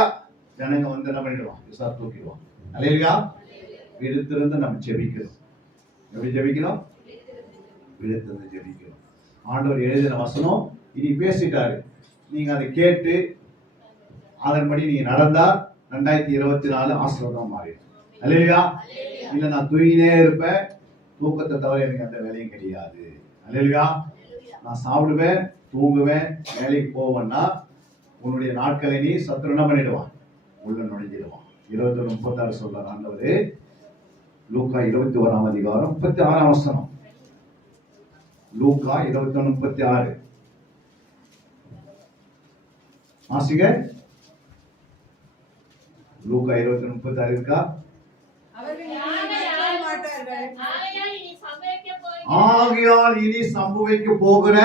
ஜனங்க என்ன பண்ணிடுவான்? விசா தூக்கிடுவான். அல்லேலூயா. விழுத்திருந்து நம்ம ஜெபிக்கணும். எப்படி ஜெபிக்கணும்? விழுத்திருந்து ஜெபிக்கணும். ஆண்டவர் எழுதின வசனம் இனி பேசிட்டாரு, நீங்க அதை கேட்டு அதன்படி நீங்க நடந்தா 2024 ஆசீர்வாதம் மாறிடும். அல்லேலூயா. இல்ல நான் தூங்கினே இருப்பேன், தூக்கத்தை தவிர எனக்கு அந்த வேலையும் கிடையாது. அல்லேலூயா. நான் சாப்பிடுவேன், தூங்குவேன், வேலைக்கு போவேன்னா உன்னுடைய நாட்களை நீ சத்துரு என்ன பண்ணிடுவான்? உள்ள நுழைஞ்சிடுவான். 21:36 சொல்றார் ஆண்டவரு. லூக்கா 21ஆம் அதிகாரம் 36ஆம் வசனம். லூக்கா 21:36 வாசிங்க. லூக்கா 21:36 இருக்கா? ஆகையால் இனி சம்பவிக்க போகிற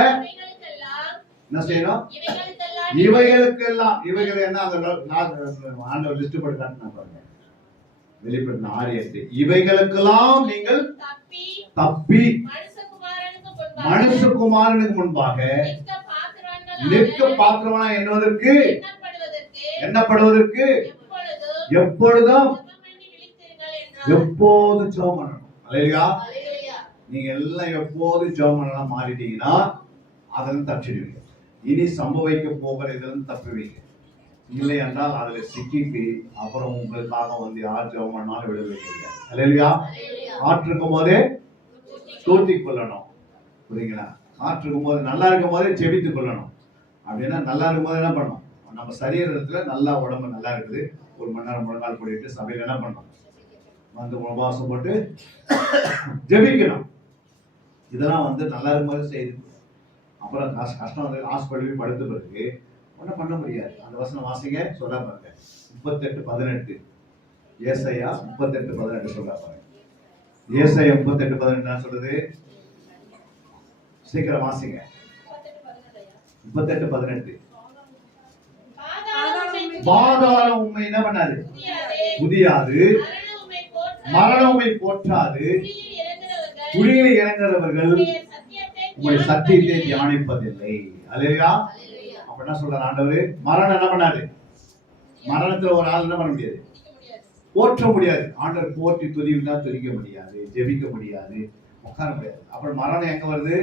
என்ன செய்யணும்? இவைகளுக்கெல்லாம் இவைகள் என்ன? ஆண்டவர் லிஸ்ட் போட்டு காட்டினா பாருங்க, வெளிப்படுத்தின 6:8. இவைகளுக்கெல்லாம் நீங்கள் தப்பி மனுஷகுமாரனுக்கு முன்பாக நிற்க பாத்திரவானா எண்ணப்படுவதற்கு எப்பொழுதும் எப்போது ஜெபம் பண்ணணும். அல்லேலூயா. நீங்க எல்லாம் எப்போது ஜெபம் பண்ணலாம் மாறிட்டீங்கன்னா அதெல்லாம் தப்பிடுவீங்க. இனி சம்பவிக்க போகிற இதெல்லாம் தப்புவீங்க. இல்லை என்றால் அதுல சிக்கிட்டு அப்புறம் உங்களுக்காக யார் ஜெபம் பண்ணாலும் விடுவீங்க. அல்லேலூயா. காற்று இருக்கும் போதே தூத்திக் கொள்ளணும். புரியுங்களா? காற்று இருக்கும் போது, நல்லா இருக்கும் போதே ஜெபித்துக் கொள்ளணும். அப்படின்னா நல்லா இருக்கும் போது என்ன பண்ணணும்? நம்ம சரீரத்துல நல்லா உடம்பு நல்லா இருக்குது, 1 மணி நேரம் முழங்கால் போட்டு சபையில என்ன பண்ணணும்? உபவாசம் போட்டு ஜெபிக்கணும். இதெல்லாம் நல்லா இருக்கும்போது செய்து, அப்புறம் கஷ்டம் ஹாஸ்பிட்டல் படுத்த பிறகு ஒன்றும் பண்ண முடியாது. அந்த வசனம் வாசிங்க, சொல்ல பாருங்க. 38:18. ஏசாயா 38:18 சொல்ல பாருங்க. ஏசாயா 38:18 சொல்லுது. சீக்கிரம் வாசிங்க. 38:18. பாதாளம் உண்மை என்ன பண்ணாது? புதியாது. மரணம் உண்மை போற்றாது. குழியில் இறங்குறவர்கள் உங்களுடைய சத்தியத்தை தியானிப்பதில்லை. அல்லேலூயா. அப்ப என்ன சொல்றார் ஆண்டவர்? மரணம் என்ன பண்ணாது? மரணத்துல ஒரு ஆள் என்ன பண்ண முடியாது, துதிக்க முடியாது. போற்ற முடியாது. ஆண்டவர் போற்றி துதிவிட்டா துதிக்க முடியாது, ஜெபிக்க முடியாது, உட்கார முடியாது. அப்புறம் மரணம் எங்க வருது?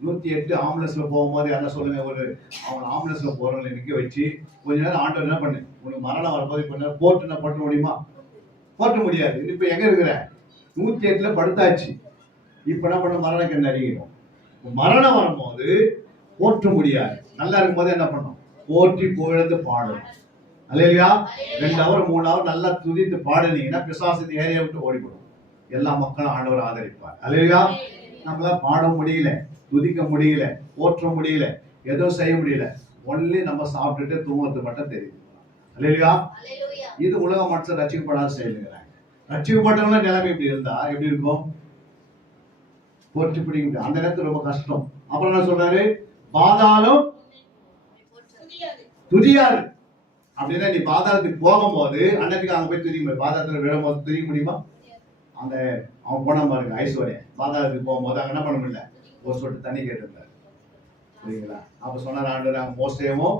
108 ஆம்புலன்ஸ்ல போகும்போது என்ன சொல்லுங்க, ஒரு அவன் ஆம்புலன்ஸ்ல போறவங்களை நிக்க வச்சு கொஞ்ச நேரம் ஆண்டவர் என்ன பண்ணு, உனக்கு மரணம் வரும்போது கொஞ்ச நேரம் போட்டுன்னா போட்ட முடியுமா? போட்ட முடியாது. இப்ப எங்க இருக்கிற? 108ல படுத்தாச்சு. இப்ப என்ன பண்ண, மரணம் என்ன அறியணும். மரணம் வரும்போது போற்ற முடியாது. நல்லா இருக்கும்போது என்ன பண்ணும், போற்றி புகழ்ந்து பாடும். அல்லேலூயா. 2 ஹவர் 3 ஹவர் நல்லா துதித்து பாடுனீங்கன்னா பிசாசு இந்த ஏரியா விட்டு ஓடிப்படும். எல்லா மக்களும் ஆண்டவர் ஆதரிப்பார். அல்லேலூயா. நம்மளால பாட முடியல, துதிக்க முடியல, போற்ற முடியல, எதுவும் செய்ய முடியல. ஒன்லி நம்ம சாப்பிட்டுட்டு தூங்குறது மட்டும் தெரியும். அல்லேலூயா. இது உலக மனுஷன் ரட்சிக்கப்படாத செயல்கிறாங்க. ரட்சிக்கப்பட்டவங்க நிலைமை இப்படி இருந்தா எப்படி இருக்கும்? போற்றி பிடிக்க முடியாது. அந்த நேரத்துல ரொம்ப கஷ்டம். அப்புறம் என்ன சொல்றாரு? பாதாளம் துதியாது. துதியாது. அப்படின்னா நீ பாதாளத்துக்கு போகும்போது அன்னைக்கு அங்க போய் துதிக்க முடியும். பாதாளத்துல விழும்போது துதிக்க முடியுமா? அந்த அவன் போன பாருங்க ஐஸ்வர்யன், பாதாளத்துக்கு போகும்போது அங்க என்ன பண்ண முடியல, ஒரு சொட்டு தண்ணி கேட்டிருந்தாரு. புரியுங்களா? அப்ப சொன்னார் ஆண்டவர், அவங்க மோசேவும்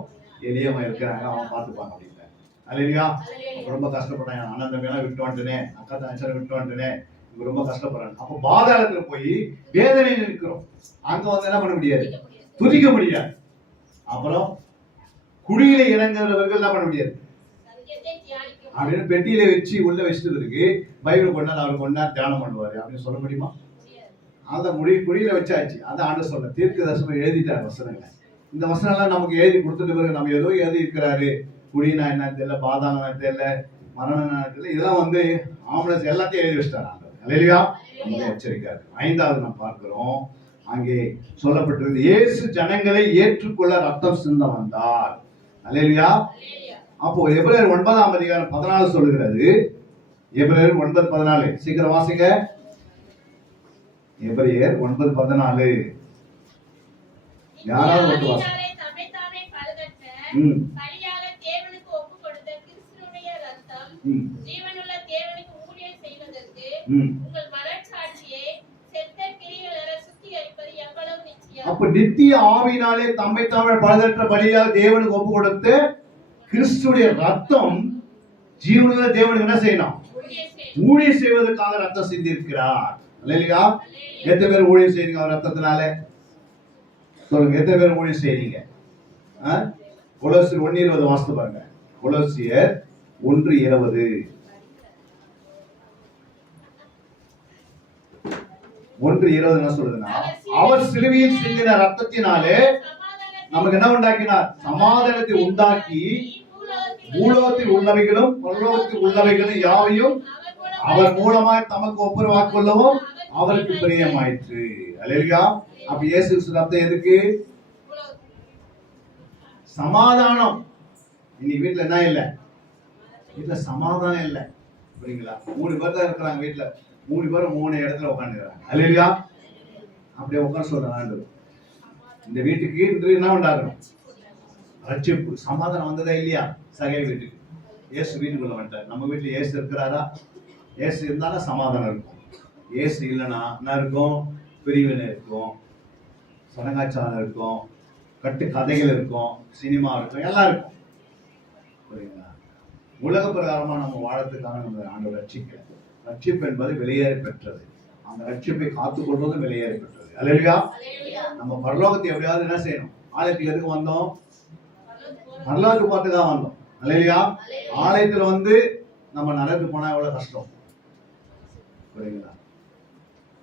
எளியமா இருக்கிறாங்க, அவன் பார்த்துப்பாங்க அப்படின்ட்டார். அல்லேலூயா. ரொம்ப கஷ்டப்பட்டான். அண்ணன் தம்பியெல்லாம் விட்டு வந்துட்டேனே, அக்கா தங்கச்சார விட்டு வந்துட்டேனே, இவங்க ரொம்ப கஷ்டப்படுறாங்க. அப்ப பாதாளத்துல போய் வேதனையில் இருக்கிறோம். அங்க வந்து என்ன பண்ண முடியாது, துதிக்க முடியாது. அப்புறம் குடியில இறங்குறவர்கள் என்ன பண்ண முடியாது, சத்தியத்தை தியானிக்க அப்படின்னு பெட்டியில வச்சு உள்ள வச்சுட்டு இருக்கு. பைபிள் கொண்டாந்து அவர் கொண்டாந்து தியானம் பண்ணுவாரு அப்படின்னு சொல்ல முடியுமா? முடியாது. அந்த குடியில வச்சாச்சு. அதை ஆண்டு சொல்ல தீர்க்க தரிசனம் எழுதிட்டார் வசனங்க. இந்த வசனம் எல்லாம் நமக்கு எழுதி கொடுத்துட்டு பிறகு நம்ம ஏதோ எழுதி இருக்கிறாரு. குடினா என்ன தெரியல, பாதாளம் தெரியல, மரணம் என்ன தெரியல, இதெல்லாம் வந்து ஆம்புலன்ஸ் எல்லாத்தையும் எழுதி வச்சிட்டாரு ஆண்டவர். அல்லேலூயா. நம்மளை எச்சரிக்காரு. 5வது நாம் பார்க்கிறோம், அங்கே சொல்லப்பட்டிருக்கு, இயேசு ஜனங்களை ஏற்றுக்கொள்ள ரத்தம் சிந்த வந்தார். அல்லேலூயா. அப்போ எபிரேயர் 9ஆம் அதிகாரம் 14 சொல்லுகிறது. எபிரேயர் 9:14 சீக்கிரம் வாசிங்க. எபிரேயர் 9:14 யாராவது ஒட்டு வாசி. தம்மைத்தாமே பழுதற்ற பலியாக தேவனுக்கு ஒப்புக் கொடுத்த கிறிஸ்துவினுடைய ரத்தம் ஜீவனுள்ள தேவனுக்கு ஊழியம் செய்வதற்கு உங்கள் மனச்சாட்சியை செத்த கிரியைகளற சுத்திகரிப்பது எவ்வளவு நிச்சயம். அப்ப நித்திய ஆவியினாலே தம்மைத்தாமே பழுதற்ற பலியாக தேவனுக்கு ஒப்புக் கொடுத்த கிறிஸ்துடைய ரத்தம் ஜீவனுள்ள தேவனுக்கு என்ன செய்யணும், ஊழியம் செய்வதற்காக ரத்தம் சிந்திருக்கிறார். அல்லேலூயா. எத்தனை பேர் ஊழியம் செய்றீங்க அவர் ரத்தத்தினால? சொல்லுங்க, எத்தனை பேர் ஊழியம் செய்றீங்க? கொலோசியர் 1:20 வாசித்து பாருங்க. கொலோசியர் 1:20 என்ன சொல்லுதுன்னா, அவர் சிலுவையில் சிந்தின ரத்தத்தினாலே நமக்கு என்ன உண்டாக்கினார், சமாதானத்தை உண்டாக்கி பூலோகத்தில் உள்ளவைகளும் பரலோகத்தில் உள்ளவைகளும் யாவையும் அவர் மூலமாய் தமக்கு ஒப்புரவாக்கிக் கொள்ளவும் அவருக்கு பிரியமாயிற்று. அல்லேலூயா. அப்ப இயேசு ரத்தம் எதுக்கு? சமாதானம். இன்னைக்கு வீட்டுல என்ன இல்ல, வீட்டுல சமாதானம் இல்ல. புரியுங்களா? 3 பேர் தான் இருக்கிறாங்க வீட்டுல, 3 பேரும் 3 இடத்துல உட்காந்துக்கிறாங்க. அல்லேலூயா. அப்படியே உட்கார சொல்றாங்க ஆண்டவர், இந்த வீட்டுக்கு இன்று என்ன உண்டாகணும், ரட்சிப்பு சமாதானம் வந்ததா இல்லையா? சகை வீட்டுக்கு இயேசு வீட்டுக்குள்ள வந்துட்டார். நம்ம வீட்டுல இயேசு இருக்கிறாரா? இயேசு இருந்தாலும் சமாதானம் இருக்கும். இயேசு இல்லைன்னா என்ன இருக்கும்? பிரிவினை இருக்கும், சடங்காச்சாரம் இருக்கும், கட்டு கதைகள் இருக்கும், சினிமா இருக்கும், எல்லாம் இருக்கும். புரியுங்களா? உலக பிரகாரமா நம்ம வாழறதுக்காக நம்ம ஆண்டவர் ரட்சிக்கல. ரட்சிப்பு என்பது வெளியேறி பெற்றது. அந்த ரட்சிப்பை காத்துக்கொள்வதும் வெளியேறி பெற்றது. அல்லேலூயா. நம்ம பரலோகத்தை எப்படியாவது என்ன செய்யணும்? ஆலயத்துக்கு எதுக்கு வந்தோம்? பரலோகத்துக்கு பார்த்துதான் வந்தோம். அல்லேலூயா. ஆலயத்துல வந்து நம்ம நடந்து போனா எவ்வளவு கஷ்டம். புரியுங்களா?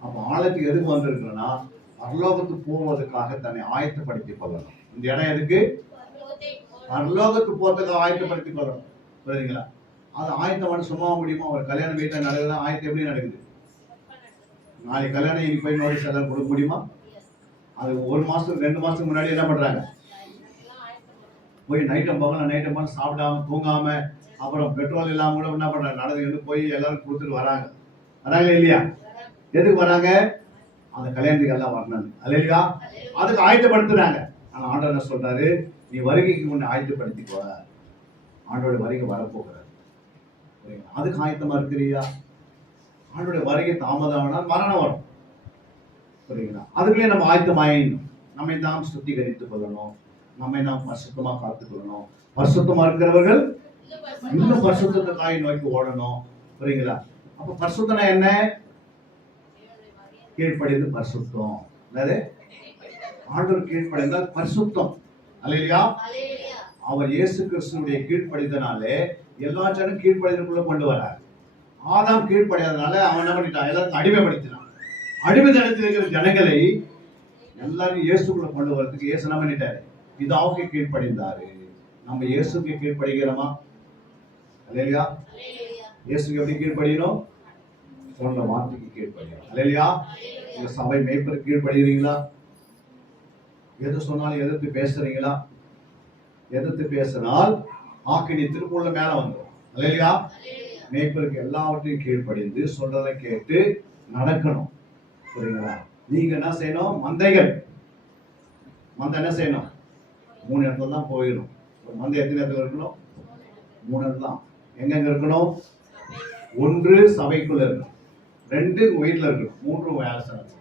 அப்ப ஆலயத்துக்கு எதுக்கு வந்திருக்கிறோம்னா பரலோகத்துக்கு போவதற்காக தன்னை ஆயத்தப்படுத்திக் கொள்ளணும். இந்த இடம் எதுக்கு? பரலோகத்துக்கு போறதுக்காக ஆயத்தப்படுத்திக் கொள்ளணும். புரியுதுங்களா? அது ஆயத்தமான சும்மா முடியுமா? ஒரு கல்யாணம் வீட்டில் நடக்குதுன்னா ஆயத்தம் எப்படி நடக்குது? நாளைக்கு கல்யாணம் இன்னைக்கு போய் நோட்டீஸ் எல்லாம் கொடுக்க முடியுமா? அது 1 மாசத்துக்கு 2 மாசத்துக்கு முன்னாடி என்ன பண்றாங்க? போய் நைட்டம் போகலாம் சாப்பிடாம தூங்காம அப்புறம் பெட்ரோல் இல்லாம கூட என்ன பண்றாங்க, நடந்து போய் எல்லாரும் கொடுத்துட்டு வராங்க. வராங்க இல்லையா? எதுக்கு வராங்க? அந்த கல்யாணத்துக்கு எல்லாம் வரணும். அல்லேலூயா. அதுக்கு ஆயத்தப்படுத்துறாங்க. ஆனா ஆண்டவர் என்ன சொல்றாரு? நீ வருகைக்கு முன்னே ஆயத்தப்படுத்திக்கோ, ஆண்டோட வருகை வரப்போகிறார். அதுக்கு ஆயத்தமா இருக்கிறியா? ஆண்டோட வருகை தாமதம்னா மரணம் வரும். புரியுங்களா? அதுக்குள்ளே நம்ம ஆயத்தமாயிடணும். நம்மை நாம் சுத்திகரித்துக் கொள்ளணும், நம்மை நாம் பரிசுத்தமா காத்துக் கொள்ளணும். பரிசுத்தமா இருக்கிறவர்கள் இன்னும் பரிசுத்தத்துக்காக நோக்கி ஓடணும். புரியுங்களா? அப்ப பரிசுத்தனா என்ன? கீழ்ப்படிந்து பரிசுத்தம். என்னது? ஆண்டவர் கீழ்ப்படிந்தால் பரிசுத்தம். அல்லேலூயா. அவர் இயேசு கிறிஸ்துவுடைய கீழ்ப்படிந்தனாலே எல்லா ஜனம் கீழ்ப்படிதலுக்குள்ள கொண்டு வரார். ஆதாம் கீழ்ப்படியாதனால அவன் என்ன பண்ணிட்டான்? எல்லாரும் அடிமைப்படுத்தினான். அடிமைத்தனத்தில் இருக்கிற ஜனங்களை எல்லாரும் இயேசுக்குள்ள கொண்டு வரதுக்கு இயேசு என்ன பண்ணிட்டாரு? பிதாவுக்கு கீழ்ப்படிந்தாரு. நம்ம இயேசுக்கு கீழ்ப்படுகிறோமா? அல்லேலூயா. இயேசுக்கு எப்படி கீழ்ப்படியணும்? சொன்ன வார்த்தைக்கு கீழ்ப்படியணும். அல்லேலூயா. இந்த சபை மேய்ப்பருக்கு கீழ்ப்படுகிறீங்களா? எது சொன்னாலும் எதிர்த்து பேசுறீங்களா? எதிர்த்து பேசினால் ஆக்கினி திருப்புள்ள மேல வந்துடும். அல்லேலூயா. மேய்ப்பருக்கு எல்லாவற்றையும் கீழ்ப்படிந்து சொல்றதை கேட்டு நடக்கணும். புரியுங்களா? நீங்க என்ன செய்யணும்? மந்தைகள் மந்தை என்ன செய்யணும்? 3 இடத்துல தான் போயிடும். மந்தை எத்தனை இடத்துல இருக்கணும்? 3 இடத்துல தான். எங்கெங்க இருக்கணும்? 1 சபைக்குள்ள இருக்கணும், 2 வீட்டுல இருக்கணும், 3 வேலை செய்யணும்.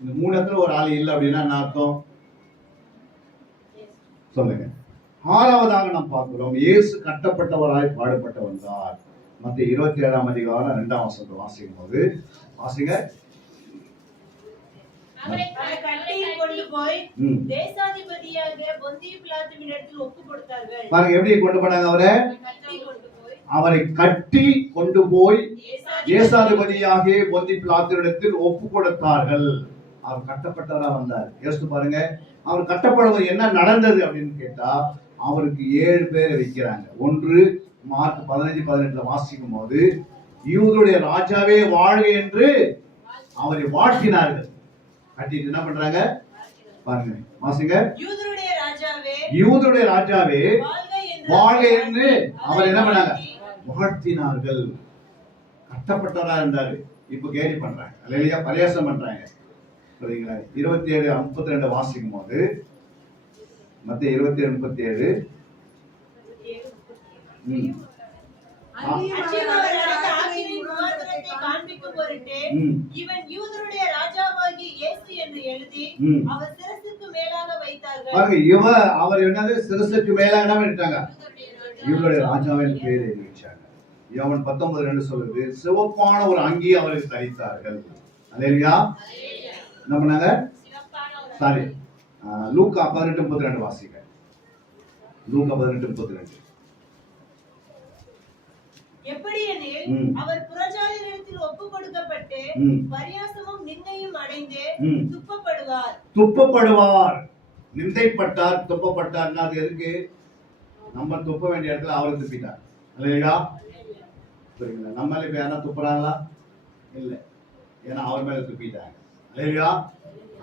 இந்த 3 இடத்துல ஒரு ஆள் இல்லை அப்படின்னா என்ன அர்த்தம்? சொல்லுங்க. 6வதாக நாம் பார்க்கிறோம், இயேசு கட்டப்பட்டவராய் பாடுபட்டு வந்தார். மத்திய 27ஆம் அதிகாரம் 2ஆம் வசனத்தை வாசிக்கும் போது வாசிங்க. அவரை கட்டி கொண்டு போய் தேசாதிபதியாக பொந்திய பிலாத்துவினிடத்தில் ஒப்பு கொடுத்தார்கள். பாருங்க எப்படி கொண்டு போனாங்க அவரை? கட்டி கொண்டு போய் அவரை கட்டி கொண்டு போய் தேசாதிபதியாக பொந்தி பிலாத்துவினிடத்தில் ஒப்பு கொடுத்தார்கள். அவர் கட்டப்பட்டவரா வந்தார். யோசித்து பாருங்க, அவர் கட்டப்படுவது என்ன நடந்தது அப்படின்னு கேட்டா, அவருக்கு 7 பேரை வைக்கிறாங்க. 1 மார்க் 15-18 வாசிக்கும் போது, யூதருடைய ராஜாவே வாழ்க என்று அவரை வாழ்த்தினார்கள். கட்டிட்டு என்ன பண்றாங்க பாருங்க, வாசிங்க. யூதருடைய ராஜாவே வாழ்க என்று அவர் என்ன பண்ணாங்க? வாழ்த்தினார்கள். கட்டப்பட்டவரா இருந்தாரு. இப்ப கேலி பண்றாங்க. அல்லேலூயா. பரியாசம் பண்றாங்க. புரியுங்களா? 27:32 வாசிக்கும் போது, மத்திய 27:37 காண்பிக்கும் பொருட்டு இவன் யூதருடைய ராஜாவாகி இயேசு என்று எழுதி அவர் சிரசுக்கு மேலாக வைத்தார்கள். பாருங்க, அவர் என்னது? சிரசுக்கு மேலாக என்ன பண்ணிட்டாங்க? இவருடைய ராஜாவின் பேரை எழுதி வச்சாங்க. யோவான் 19:2 சொல்லுது, சிவப்பான ஒரு அங்கி அவருக்கு தரித்தார்கள். அல்லேலூயா. என்ன பண்ணாங்க? சாரி, லூக்கா 18:32 வாசிங்க. லூக்கா 18:32. எப்படி எனில் அவர் புறஜாதிகளிடத்தில் ஒப்பு கொடுக்கப்பட்டு பரியாசமும் நிந்தையும் அடைந்து துப்பப்படுவார். நிந்தைப்பட்டார், துப்பப்பட்டார்னா அது எதுக்கு? நம்ம துப்ப வேண்டிய இடத்துல அவரை துப்பிட்டார். இல்லையா? புரியுங்களா? நம்மள இப்ப யாரா துப்புறாங்களா? இல்ல, ஏன்னா அவர் மேல துப்பிட்டாங்க. இல்லையா?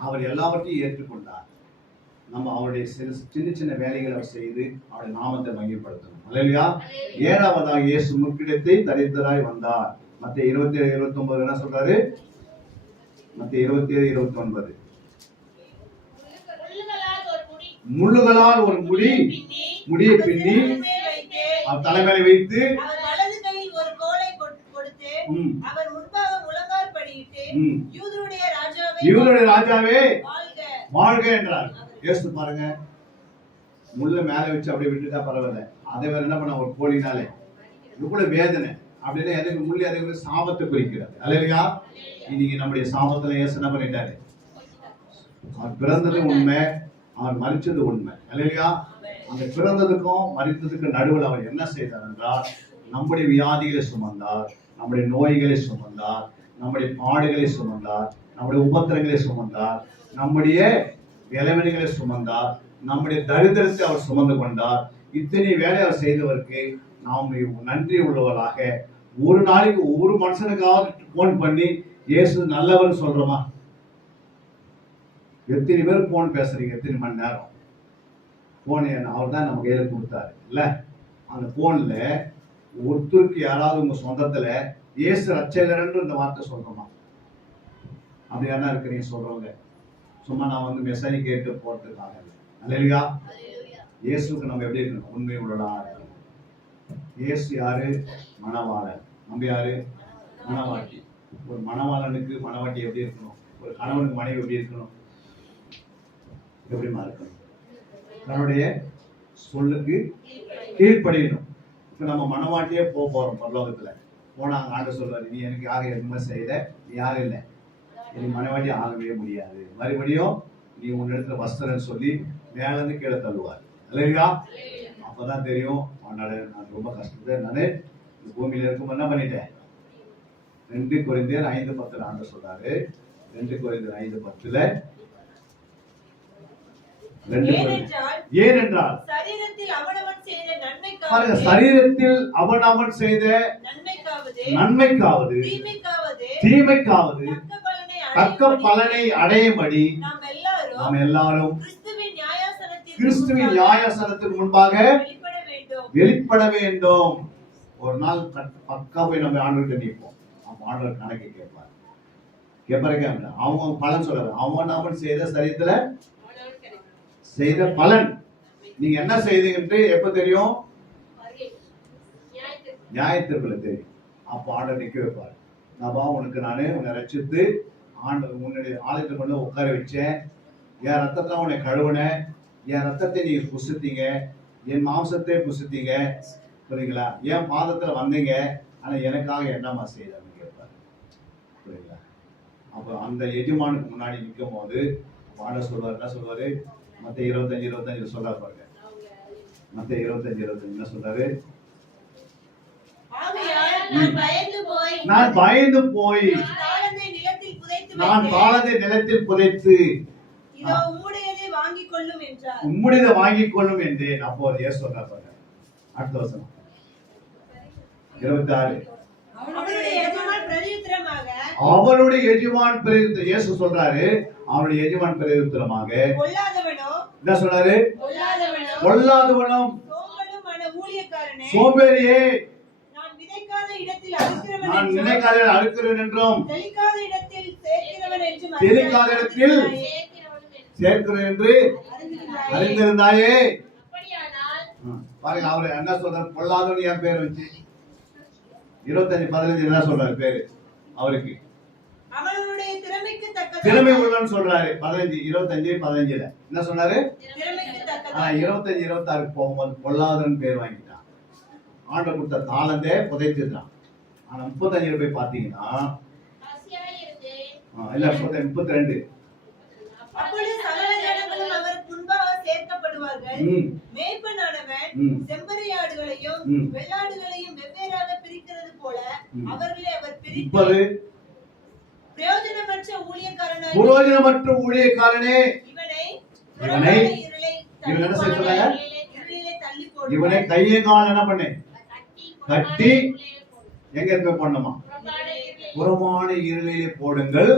அவர் எல்லாவற்றையும் ஏற்றுக்கொண்டார். நம்ம அவருடைய சின்ன சின்ன வேலைகளை அவர் செய்து அவருடைய நாமத்தை மையப்படுத்தணும். அல்லேலூயா. 7வதாக இயேசு முற்கிடத்தை தரித்தராய் வந்தார். மத்திய 27:29 என்ன சொல்றாரு? மத்திய 27:29 முள்ளுகளால் ஒரு முடியை பின்னி அவர் தலைமையில வைத்து அவர் வலது கையில் ஒரு கோலை கொடுத்து அவர் முன்பாக முழங்கால் படியிட்டு யூதருடைய ராஜாவே வாழ்க என்றார். யோசித்து பாருங்க, முள்ள மேல வச்சு அப்படியே விட்டுட்டா பரவாயில்ல, அதை வேற என்ன பண்ண? ஒரு கோழினாலே இவ்வளவு வேதனை அப்படின்னா எதுக்கு? முள்ளி அதை சாபத்தை குறிக்கிறது. அல்லேலூயா. இன்னைக்கு நம்முடைய சாபத்துல இயேசு என்ன பண்ணிட்டாரு? அவர் பிறந்தது உண்மை, அவர் மரிச்சது உண்மை. அல்லேலூயா. அந்த பிறந்ததுக்கும் மரித்ததுக்கும் நடுவில் அவர் என்ன செய்தார் என்றால், நம்முடைய வியாதிகளை சுமந்தார், நம்முடைய நோய்களை சுமந்தார், நம்முடைய பாடுகளை சுமந்தார், நம்முடைய உபத்திரங்களை சுமந்தார், நம்முடைய இளவெளிகளை சுமந்தார், நம்முடைய தரித்திரத்தை அவர் சுமந்து கொண்டார். இத்தனை வேலை அவர் செய்தவருக்கு நாம் நன்றி உள்ளவர்களாக ஒரு நாளைக்கு ஒரு மனுஷனுக்காவது போன் பண்ணி இயேசு நல்லவர் சொல்றோமா? எத்தனை பேர் போன் பேசுறீங்க? எத்தனை மணி நேரம் போன்? அவர் தான் நம்ம கையில கொடுத்தாரு இல்ல? அந்த போன்ல ஒருத்தருக்கு யாராவது உங்க சொந்தத்துல இயேசு ரட்சகர்ன்ற இந்த வார்த்தை சொல்றோமா? அப்படி யாரா இருக்கிறீங்க சொல்றவங்க? சும்மா நான் வந்து மெசேஜ் கேட்டு போறதுக்காக இல்லை. அல்லேலூயா. இயேசுக்கு நம்ம எப்படி இருக்கணும்? உண்மை உள்ளதா இருக்கணும். இயேசு யாரு? மணவாளன். நம்ம யாரு? மணவாட்டி. ஒரு மணவாளனுக்கு மணவாட்டி எப்படி இருக்கணும்? ஒரு கணவனுக்கு மனைவி எப்படி இருக்கணும்? எப்படிமா இருக்கணும்? தன்னுடைய சொல்லுக்கு கீழ்ப்படியணும். இப்ப நம்ம மனவாட்டியே போறோம் பரலோகத்துல. போனா அங்க ஆண்டவர் சொல்றாரு, நீ எனக்கு யாரும் எதுவுமே செய்யல, நீ யாரும் இல்லை, நீ மனவாட்டி ஆகவே முடியாது. மறுபடியும் நீ உன்னிடத்துல வஸ்திரம் சொல்லி மேல இருந்து கீழே தள்ளுவார். இல்லையா? அப்பதான் தெரியும் நான் ரொம்ப கஷ்டத்தை நானு பூமியில இருக்கும் என்ன பண்ணிட்டேன். 2 கொரிந்தியர் 5:10 ஆண்டவர் சொல்றாரு. 2 கொரிந்தியர் 5:10 ஏனென்றால் சரீரத்தில் அவனவன் செய்த சரீரத்தில் அவனவன் செய்த நன்மைக்காவது தீமைக்காவது தக்க பலனை அடையும்படி நாம் எல்லாரும் கிறிஸ்துவின் நியாயாசனத்திற்கு முன்பாக வெளிப்பட வேண்டும். ஒரு நாள் பக்கா போய் நம்ம ஆண்டவர்கிட்ட நிற்போம். ஆண்டவர் கணக்கு கேட்பாரு. அவங்க பலன் சொல்றாரு. அவன் செய்த சரீரத்துல செய்த பலன் நீங்க என்ன செய்தீங்கன்னு எப்ப தெரியும்? நியாயத்திற்குள்ள தெரியும். அப்ப ஆண்டவர் நிக்க வைப்பாரு. நான் உனக்கு உன்னை ரட்சித்து உன்னுடைய ஆலயத்தில் கொண்டு உட்கார வச்சேன். என் ரத்தத்தை உன்னை கழுவுனேன். என் ரத்தத்தை நீங்க புசுத்தீங்க, என் மாம்சத்தை புசுத்தீங்க, புரியுங்களா? என் பாதத்துல வந்தீங்க, ஆனா எனக்காக என்னமா செய்தான்னு கேட்பாரு. புரியுங்களா? அப்ப அந்த எஜமானுக்கு முன்னாடி நிற்கும் போது ஆண்டவர் சொல்வார். என்ன சொல்வாரு? மத்தேயு 25:25 சொல்றாரு பாருங்க. மத்தேயு 25:25 என்ன சொல்றாரு? நான் பயந்து போய் நான் தாளத்தை நிலத்தில் புதைத்து உம்முடையதை வாங்கிக் கொள்ளும் என்றேன். அப்போ இயேசு சொல்றார் பாருங்க. அடுத்த வசனம் 26. அவனுடைய எஜமான் பிரதியுத்தரமாக இயேசு சொல்றாரு. அவனுடைய எஜமான் பிரதியுத்தரமாக என்ன சொல்றாரு? பொல்லாதவனும் சோம்பேறியே, நான் நினைக்காத அறுக்கிறேன் என்றும் தெளிக்காத இடத்தில் சேர்க்கிறேன் என்று அறிந்திருந்தாயே. பாருங்க, அவரு என்ன சொல்றாரு? பொல்லாதவன் என் பேர் வச்சு 25:15 என்ன சொல்றாரு பேரு அவருக்கு? திறமை உள்ளன்னு சொல்றாரு. 25:15 என்ன சொன்னாரு? 25:26 போகும்போது பொல்லாதவன் பேர் வாங்கிட்டான். ஆண்டவர் கொடுத்த தாளந்தே புதைத்துட்டான். ஆனா 35 போய் பாத்தீங்கன்னா இல்ல 32 செம்பரியாடுகளையும் வெள்ளாடுகளையும் வெவ்வேறாக பிரிக்கிறது போல அவர்களை அவர் பிரித்து பிரயோஜனமற்ற ஊழியக்காரனே இவனை கையை கால் என்ன பண்ணு கட்டி எங்க இருக்க பண்ணுமா? புறமான இருளிலே போடுங்கள்,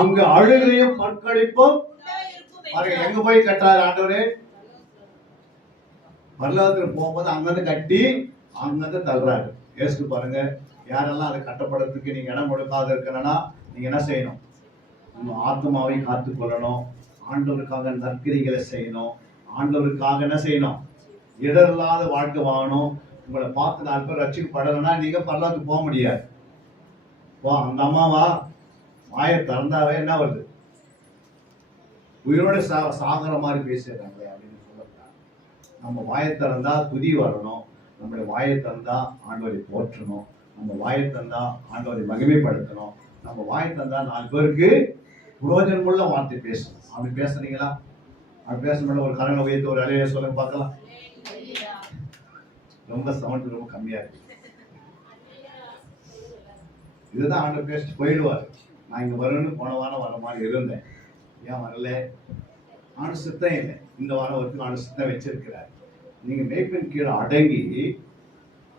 அங்கு அழுகையும் பற்கடிப்பும். எங்க போய் கட்டாரு ஆண்டவரே? பரலோகத்தில் போகும்போது அங்கிருந்து கட்டி அங்கிருந்து தள்ளுறாரு. யோசிச்சு பாருங்க. யாரெல்லாம் அதை கட்டப்படுறதுக்கு நீங்க இடம் கொடுக்காத இருக்கணும்னா நீங்க என்ன செய்யணும்? உங்க ஆத்மாவை காத்துக் கொள்ளணும். ஆண்டவருக்காக நற்கிரிகளை செய்யணும். ஆண்டவருக்காக என்ன செய்யணும்? இடரில்லாத வாழ்க்கை வாழணும். உங்களை பார்த்து 4 பேர் ரட்சிக்கப்படலைன்னா நீங்க பரலோகத்துக்கு போக முடியாது. அந்த அம்மாவா வாயை திறந்தாவே என்ன வருது? உயிரோட சாகர மாதிரி பேசுறாங்களே அப்படின்னு சொல்லக்கூடாது. நம்ம வாயை திறந்தா துதி வரணும். நம்மளுடைய வாயை திறந்தா ஆண்டவரை போற்றணும். நம்ம வாயை தந்தா ஆண்டவரை மகிமைப்படுத்தணும். நம்ம வாயை தந்தா 4 பேருக்கு புரோஜனமுள்ள வார்த்தை பேசணும். அப்படி பேசுறீங்களா? அப்படி பேசணும். ஒரு கரங்களை உயர்த்து ஒரு அலையை சொல்லுங்க பார்க்கலாம். ரொம்ப சவுண்ட் ரொம்ப கம்மியா இருக்கு. இதுதான் ஆண்டவர் பேசிட்டு போயிடுவார். நான் இங்க வரணும்னு போன வாரம் வர மாதிரி இருந்தேன். ஏன் வரல? ஆண்டு சித்தம் இல்லை. இந்த வாரம் வரைக்கும் ஆண்டு சித்தம் வச்சிருக்கிறார். நீங்க மேய்ப்பின் கீழே அடங்கி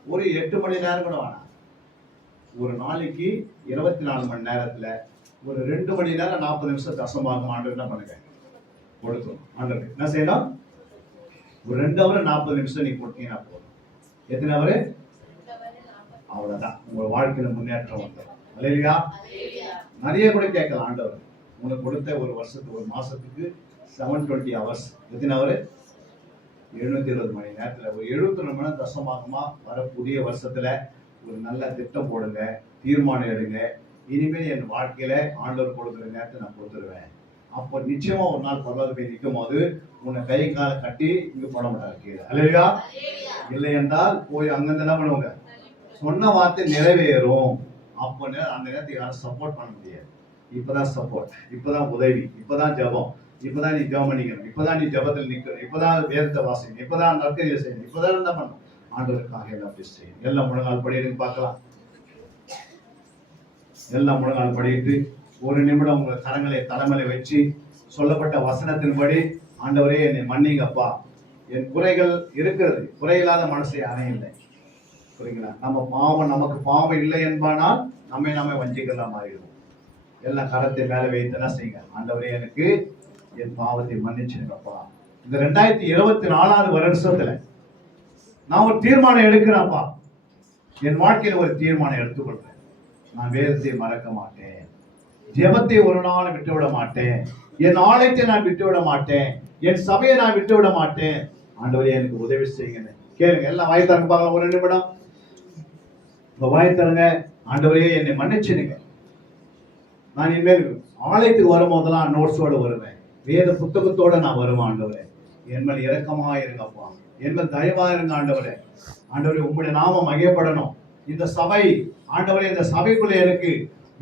ஒரு 8 மணி நேரம் கூட வேணாம். ஒரு நாளைக்கு 24 மணி நேரத்துல ஒரு 2 மணி நேரம் 40 நிமிஷம் தசமாகும் ஆண்டவர் என்ன பண்ணுங்க கொடுக்கணும். ஆண்டவர் என்ன செய்யணும்? ஒரு 2 ஹவர் 40 நிமிஷம் நீ கொடுத்தீங்கன்னா போதும். எத்தனை ஹவர்? அவ்வளவுதான். உங்க வாழ்க்கையில முன்னேற்றம் வந்து இல்லையா? நிறைய கூட கேட்கலாம். ஆண்டவர் உனக்கு கொடுத்த ஒரு வருஷத்துக்கு ஒரு மாசத்துக்கு 720 ஹவர்ஸ். எத்தனை ஹவர்? 720 மணி நேரத்துல ஒரு 72 மணி நேரம் தசமாகமா வரக்கூடிய வருஷத்துல ஒரு நல்ல திட்டம் போடுங்க, தீர்மானம் எடுங்க. இனிமேல் என் வாழ்க்கையில ஆண்டவர் கொடுக்குற நேரத்தை நான் கொடுத்துருவேன். அப்போ நிச்சயமா ஒரு நாள் பரவாயில்ல போய் நிற்கும் போது உன்னை கை கால கட்டி இங்க போட மாட்டாரு கீழே. அல்லையா? இல்லை என்றால் போய் அங்கிருந்து என்ன பண்ணுவாங்க, சொன்ன வார்த்தை நிறைவேறும். அப்போ அந்த நேரத்துக்கு யாரும் சப்போர்ட் பண்ண முடியாது. இப்பதான் சப்போர்ட், இப்பதான் உதவி, இப்பதான் ஜபம், இப்பதான் நீ ஜபம் பண்ணிக்கணும், இப்பதான் நீ ஜபத்தில் நிற்கணும், இப்பதான் வேதத்தை வாசிக்கணும், இப்பதான் நற்கரியை செய்யணும், இப்பதான் என்ன பண்ணணும், ஆண்டவருக்காக எல்லாம் அப்படி செய்யணும். எல்லாம் முழங்கால் படிட்டு பார்க்கலாம். எல்லாம் முழங்கால் படிட்டு ஒரு நிமிடம் உங்க கரங்களை தலைமையில வச்சு சொல்லப்பட்ட வசனத்தின்படி, ஆண்டவரே என்னை மன்னிங்கப்பா, என் குறைகள் இருக்கிறது, குறையில்லாத மனசை அணையில்லை. புரியுங்களா? நமக்கு பாவம் இல்லை என்பானால் நம்மை வஞ்சிக்கலாம் ஆயிடும். எல்லாம் கரத்தை மேல வைத்து என்ன செய்யுங்க, ஆண்டவரே எனக்கு என் பாவத்தை மன்னிச்சுங்கப்பா. இந்த 2024 வருஷத்துல நான் ஒரு தீர்மானம் எடுக்கிறேன்ப்பா. என் வாழ்க்கையில ஒரு தீர்மானம் எடுத்துக்கொள்றேன். நான் வேதத்தை மறக்க மாட்டேன், ஜெபத்தை ஒரு நாள் விட்டுவிட மாட்டேன், என் ஆலயத்தை நான் விட்டுவிட மாட்டேன், என் சபையை நான் விட்டுவிட மாட்டேன். ஆண்டவரே எனக்கு உதவி செய்யுங்க. கேளுங்க, எல்லாம் வாய் தரங்க பார்க்கலாம். ஒரு நிமிடம் வாய் தருங்க. ஆண்டவரே என்னை மன்னிச்சுடுங்க. நான் இனிமேல் ஆலயத்துக்கு வரும்போதெல்லாம் நோட்ஸோட வருவேன், வேத புத்தகத்தோட நான் வருவேன். ஆண்டவரே என் மேல் இரக்கமா இருங்கப்பா, என் மேல் தயவா இருங்க. ஆண்டவரே, ஆண்டவரே உங்களுடைய நாமம் மகிமைப்படணும். இந்த சபை ஆண்டவரே, இந்த சபைக்குள்ள எனக்கு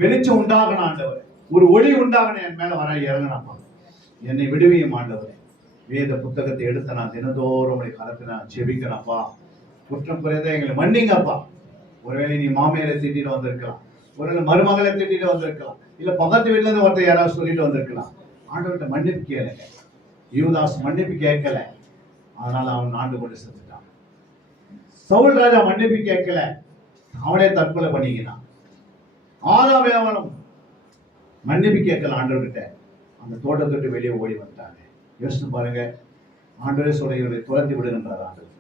வெளிச்சம் உண்டாகணும். ஆண்டவரே ஒரு ஒளி உண்டாகணும், என் மேல வர இறங்கினப்பா. என்னை விடுவியும் ஆண்டவரே. வேத புத்தகத்தை எடுத்து நான் தினந்தோறும் உடைய கரத்தை நான் செபிக்கிறேன்ப்பா. குற்றம் குறைந்த எங்களை மன்னிங்கப்பா. ஒருவேளை நீ மாமியாரை திட்டிட்டு வந்திருக்கலாம், ஒருவேளை மருமகளை திட்டிட்டு வந்திருக்கலாம், இல்ல பக்கத்து வீட்டுல இருந்து ஒருத்தர் யாராவது சொல்லிட்டு வந்திருக்கலாம். ஆண்டவர்கிட்ட மன்னிப்பு கேளுங்க. யூதாஸ் மன்னிப்பு கேட்கல, அதனால அவன் ஆண்டு கொண்டு செத்துட்டான். சவுல் ராஜா மன்னிப்பு கேட்கல, அவனே தற்கொலை பண்ணிக்கினான். ஆதாம் மன்னிப்பு கேட்கல ஆண்டவர்கிட்ட, அந்த தோட்டத்தை விட்டு வெளியே ஓடி வந்துட்டாங்க. யோசிச்சு பாருங்க, ஆண்டவரே சொல்ல துரத்தி விடுகின்றார் ஆண்டவர்.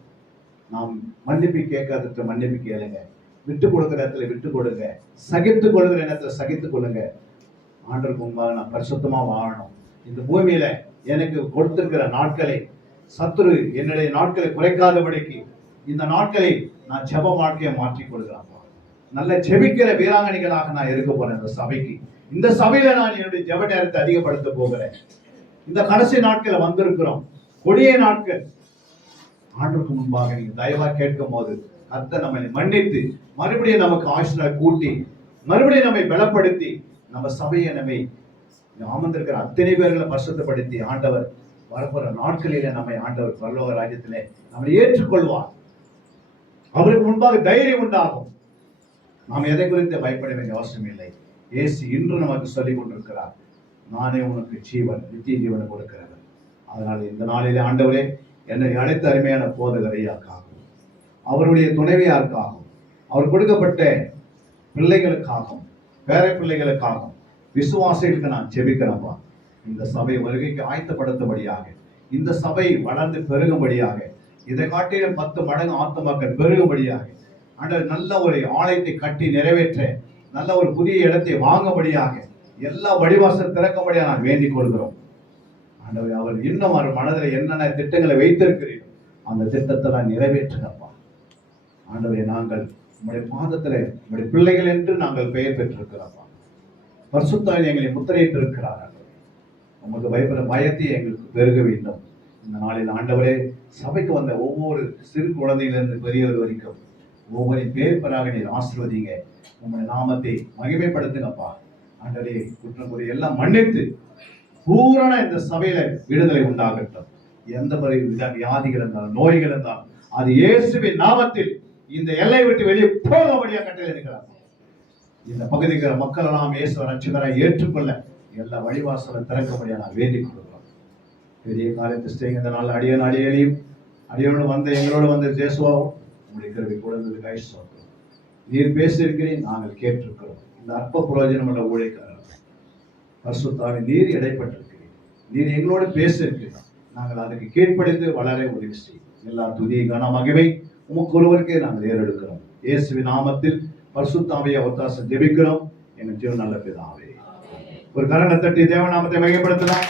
நாம் மன்னிப்பு கேட்காத மன்னிப்பு கேளுங்க, விட்டு கொடுக்கிற இடத்துல விட்டு கொடுங்க, சகித்துக் கொள்கிற இடத்துல சகித்துக் கொள்ளுங்க. ஆண்டவருக்கு முன்பாக நான் பரிசுத்தமா வாழணும். இந்த பூமியில எனக்கு கொடுத்திருக்கிற நாட்களை சத்துரு என்னுடைய நாட்களை குறைக்காதபடிக்கு இந்த நாட்களை நான் ஜெப வாழ்க்கையை மாற்றிக் கொடுக்கிறேன். நல்ல ஜெபிக்கிற வீராங்கனைகளாக நான் இருக்க போறேன். இந்த சபைக்கு, இந்த சபையில நான் என்னுடைய ஜெப நேரத்தை அதிகப்படுத்த போகிறேன். இந்த கடைசி நாட்களை வந்திருக்கிறோம், கொடிய நாட்கள். ஆண்டுக்கு முன்பாக நீங்க தயவா கேட்கும் போது கர்த்தர் நம்மை மன்னித்து மறுபடியும் நமக்கு ஆசீர்வாதம் கூட்டி மறுபடியும் நம்மை பலப்படுத்தி நம்ம சபையை நம்மை அமர்ந்திருக்கிற அத்தனை பேர்களை பரிசுத்தப்படுத்தி ஆண்டவர் வரப்போற நாட்களிலே நம்மை ஆண்டவர் பரலோக ராஜ்யத்திலே நம்மை ஏற்றுக்கொள்வார். அவருக்கு முன்பாக தைரியம் உண்டாகும். நாம் எதை குறித்து பயப்பட வேண்டிய அவசியம் இல்லை. இயேசு இன்று நமக்கு சொல்லிக் கொண்டிருக்கிறார், நானே உனக்கு ஜீவன், நித்திய ஜீவனை கொடுக்கிறவன். அதனால இந்த நாளிலே ஆண்டவரே என்னை அழைத்த அருமையான போதகரையாக்காகவும் அவருடைய துணைவியாருக்காகவும் அவர் கொடுக்கப்பட்ட பிள்ளைகளுக்காகவும் பேர பிள்ளைகளுக்காகவும் விசுவாசிகளுக்கு நான் ஜெபிக்கிறேன்ப்பா. இந்த சபை வருகைக்கு ஆயத்தப்படுத்தபடியாக, இந்த சபை வளர்ந்து பெருகும்படியாக, இதை காட்டிலும் 10 மடங்கு ஆத்துமாக்கள் பெருகும்படியாக, ஆண்டவர் நல்ல ஒரு ஆலயத்தை கட்டி நிறைவேற்ற, நல்ல ஒரு புதிய இடத்தை வாங்கும்படியாக, எல்லா வழிவாசல் திறக்கும்படியாக நான் வேண்டிக் கொள்கிறோம். ஆண்டவர் அவர் இன்னும் அவர் மனதில் என்னென்ன திட்டங்களை வைத்திருக்கிறீர்கள் அந்த திட்டத்தை நான் நிறைவேற்றுங்கப்பா. ஆண்டவரை நாங்கள் உங்களுடைய பாதத்துல உங்களுடைய பிள்ளைகள் என்று நாங்கள் பெயர் பெற்றிருக்கிறோம்ப்பா. பரிசுத்தாய் எங்களை முத்திரையிட்டு இருக்கிறார். உங்களுக்கு பயப்பட பயத்தை எங்களுக்கு பெருக வேண்டும். இந்த நாளில் ஆண்டவரே சபைக்கு வந்த ஒவ்வொரு சிறு குழந்தையிலிருந்து பெரியவர் வரைக்கும் ஒவ்வொரு பேர்பராக நீர் ஆசீர்வதிங்க. உங்களுடைய நாமத்தை மகிமைப்படுத்துங்கப்பா. ஆண்டவரே குற்றம் குறை எல்லாம் மன்னித்து பூரண இந்த சபையில விடுதலை உண்டாகட்டும். எந்த வியாதிகள் இருந்தாலும் நோய்கள் இருந்தாலும் அது இயேசுவின் நாமத்தில் இந்த எல்லை விட்டு வெளியே போகபடியா கட்டளை இருக்கிறார். இந்த பகுதிக்கு மக்கள் எல்லாம் இயேசு ரட்சகராய் ஏற்றுக்கொள்ள எல்லா வழிவாசலும் திறக்கபடியா நான் வேண்டிக் கொள்கிறோம். பெரிய காரியத்தை செய்யுங்க. இந்த நாள் அடியோடு வந்த எங்களோடு வந்த ஜேசுவாவும் உங்களுடைய கருவி குழந்தை கைசோம். நீர் பேசியிருக்கிறேன், நாங்கள் கேட்டிருக்கிறோம். இந்த அற்ப புரோஜனம் உள்ள ஊழியக்காரர் பரிசுத்தாவே நீர் இடைப்பட்டிருக்கிறீர், நீர் எங்களோடு பேசியிருக்கிறீர். நாங்கள் அதுக்கு கீழ்ப்படிந்து வளர உதவி செய்யும். எல்லா துதியை கன மகிமை உமக்கு ஒருவருக்கே நாங்கள் ஏறெடுக்கிறோம். இயேசுவின் நாமத்தில் பரிசுத்தாவியை ஒத்தாசம் ஜெபிக்கிறோம். எங்கள் ஜீவன் நல்ல பிதாவே. ஒரு கரணை தட்டி தேவநாமத்தை மகிமைப்படுத்தலாம்.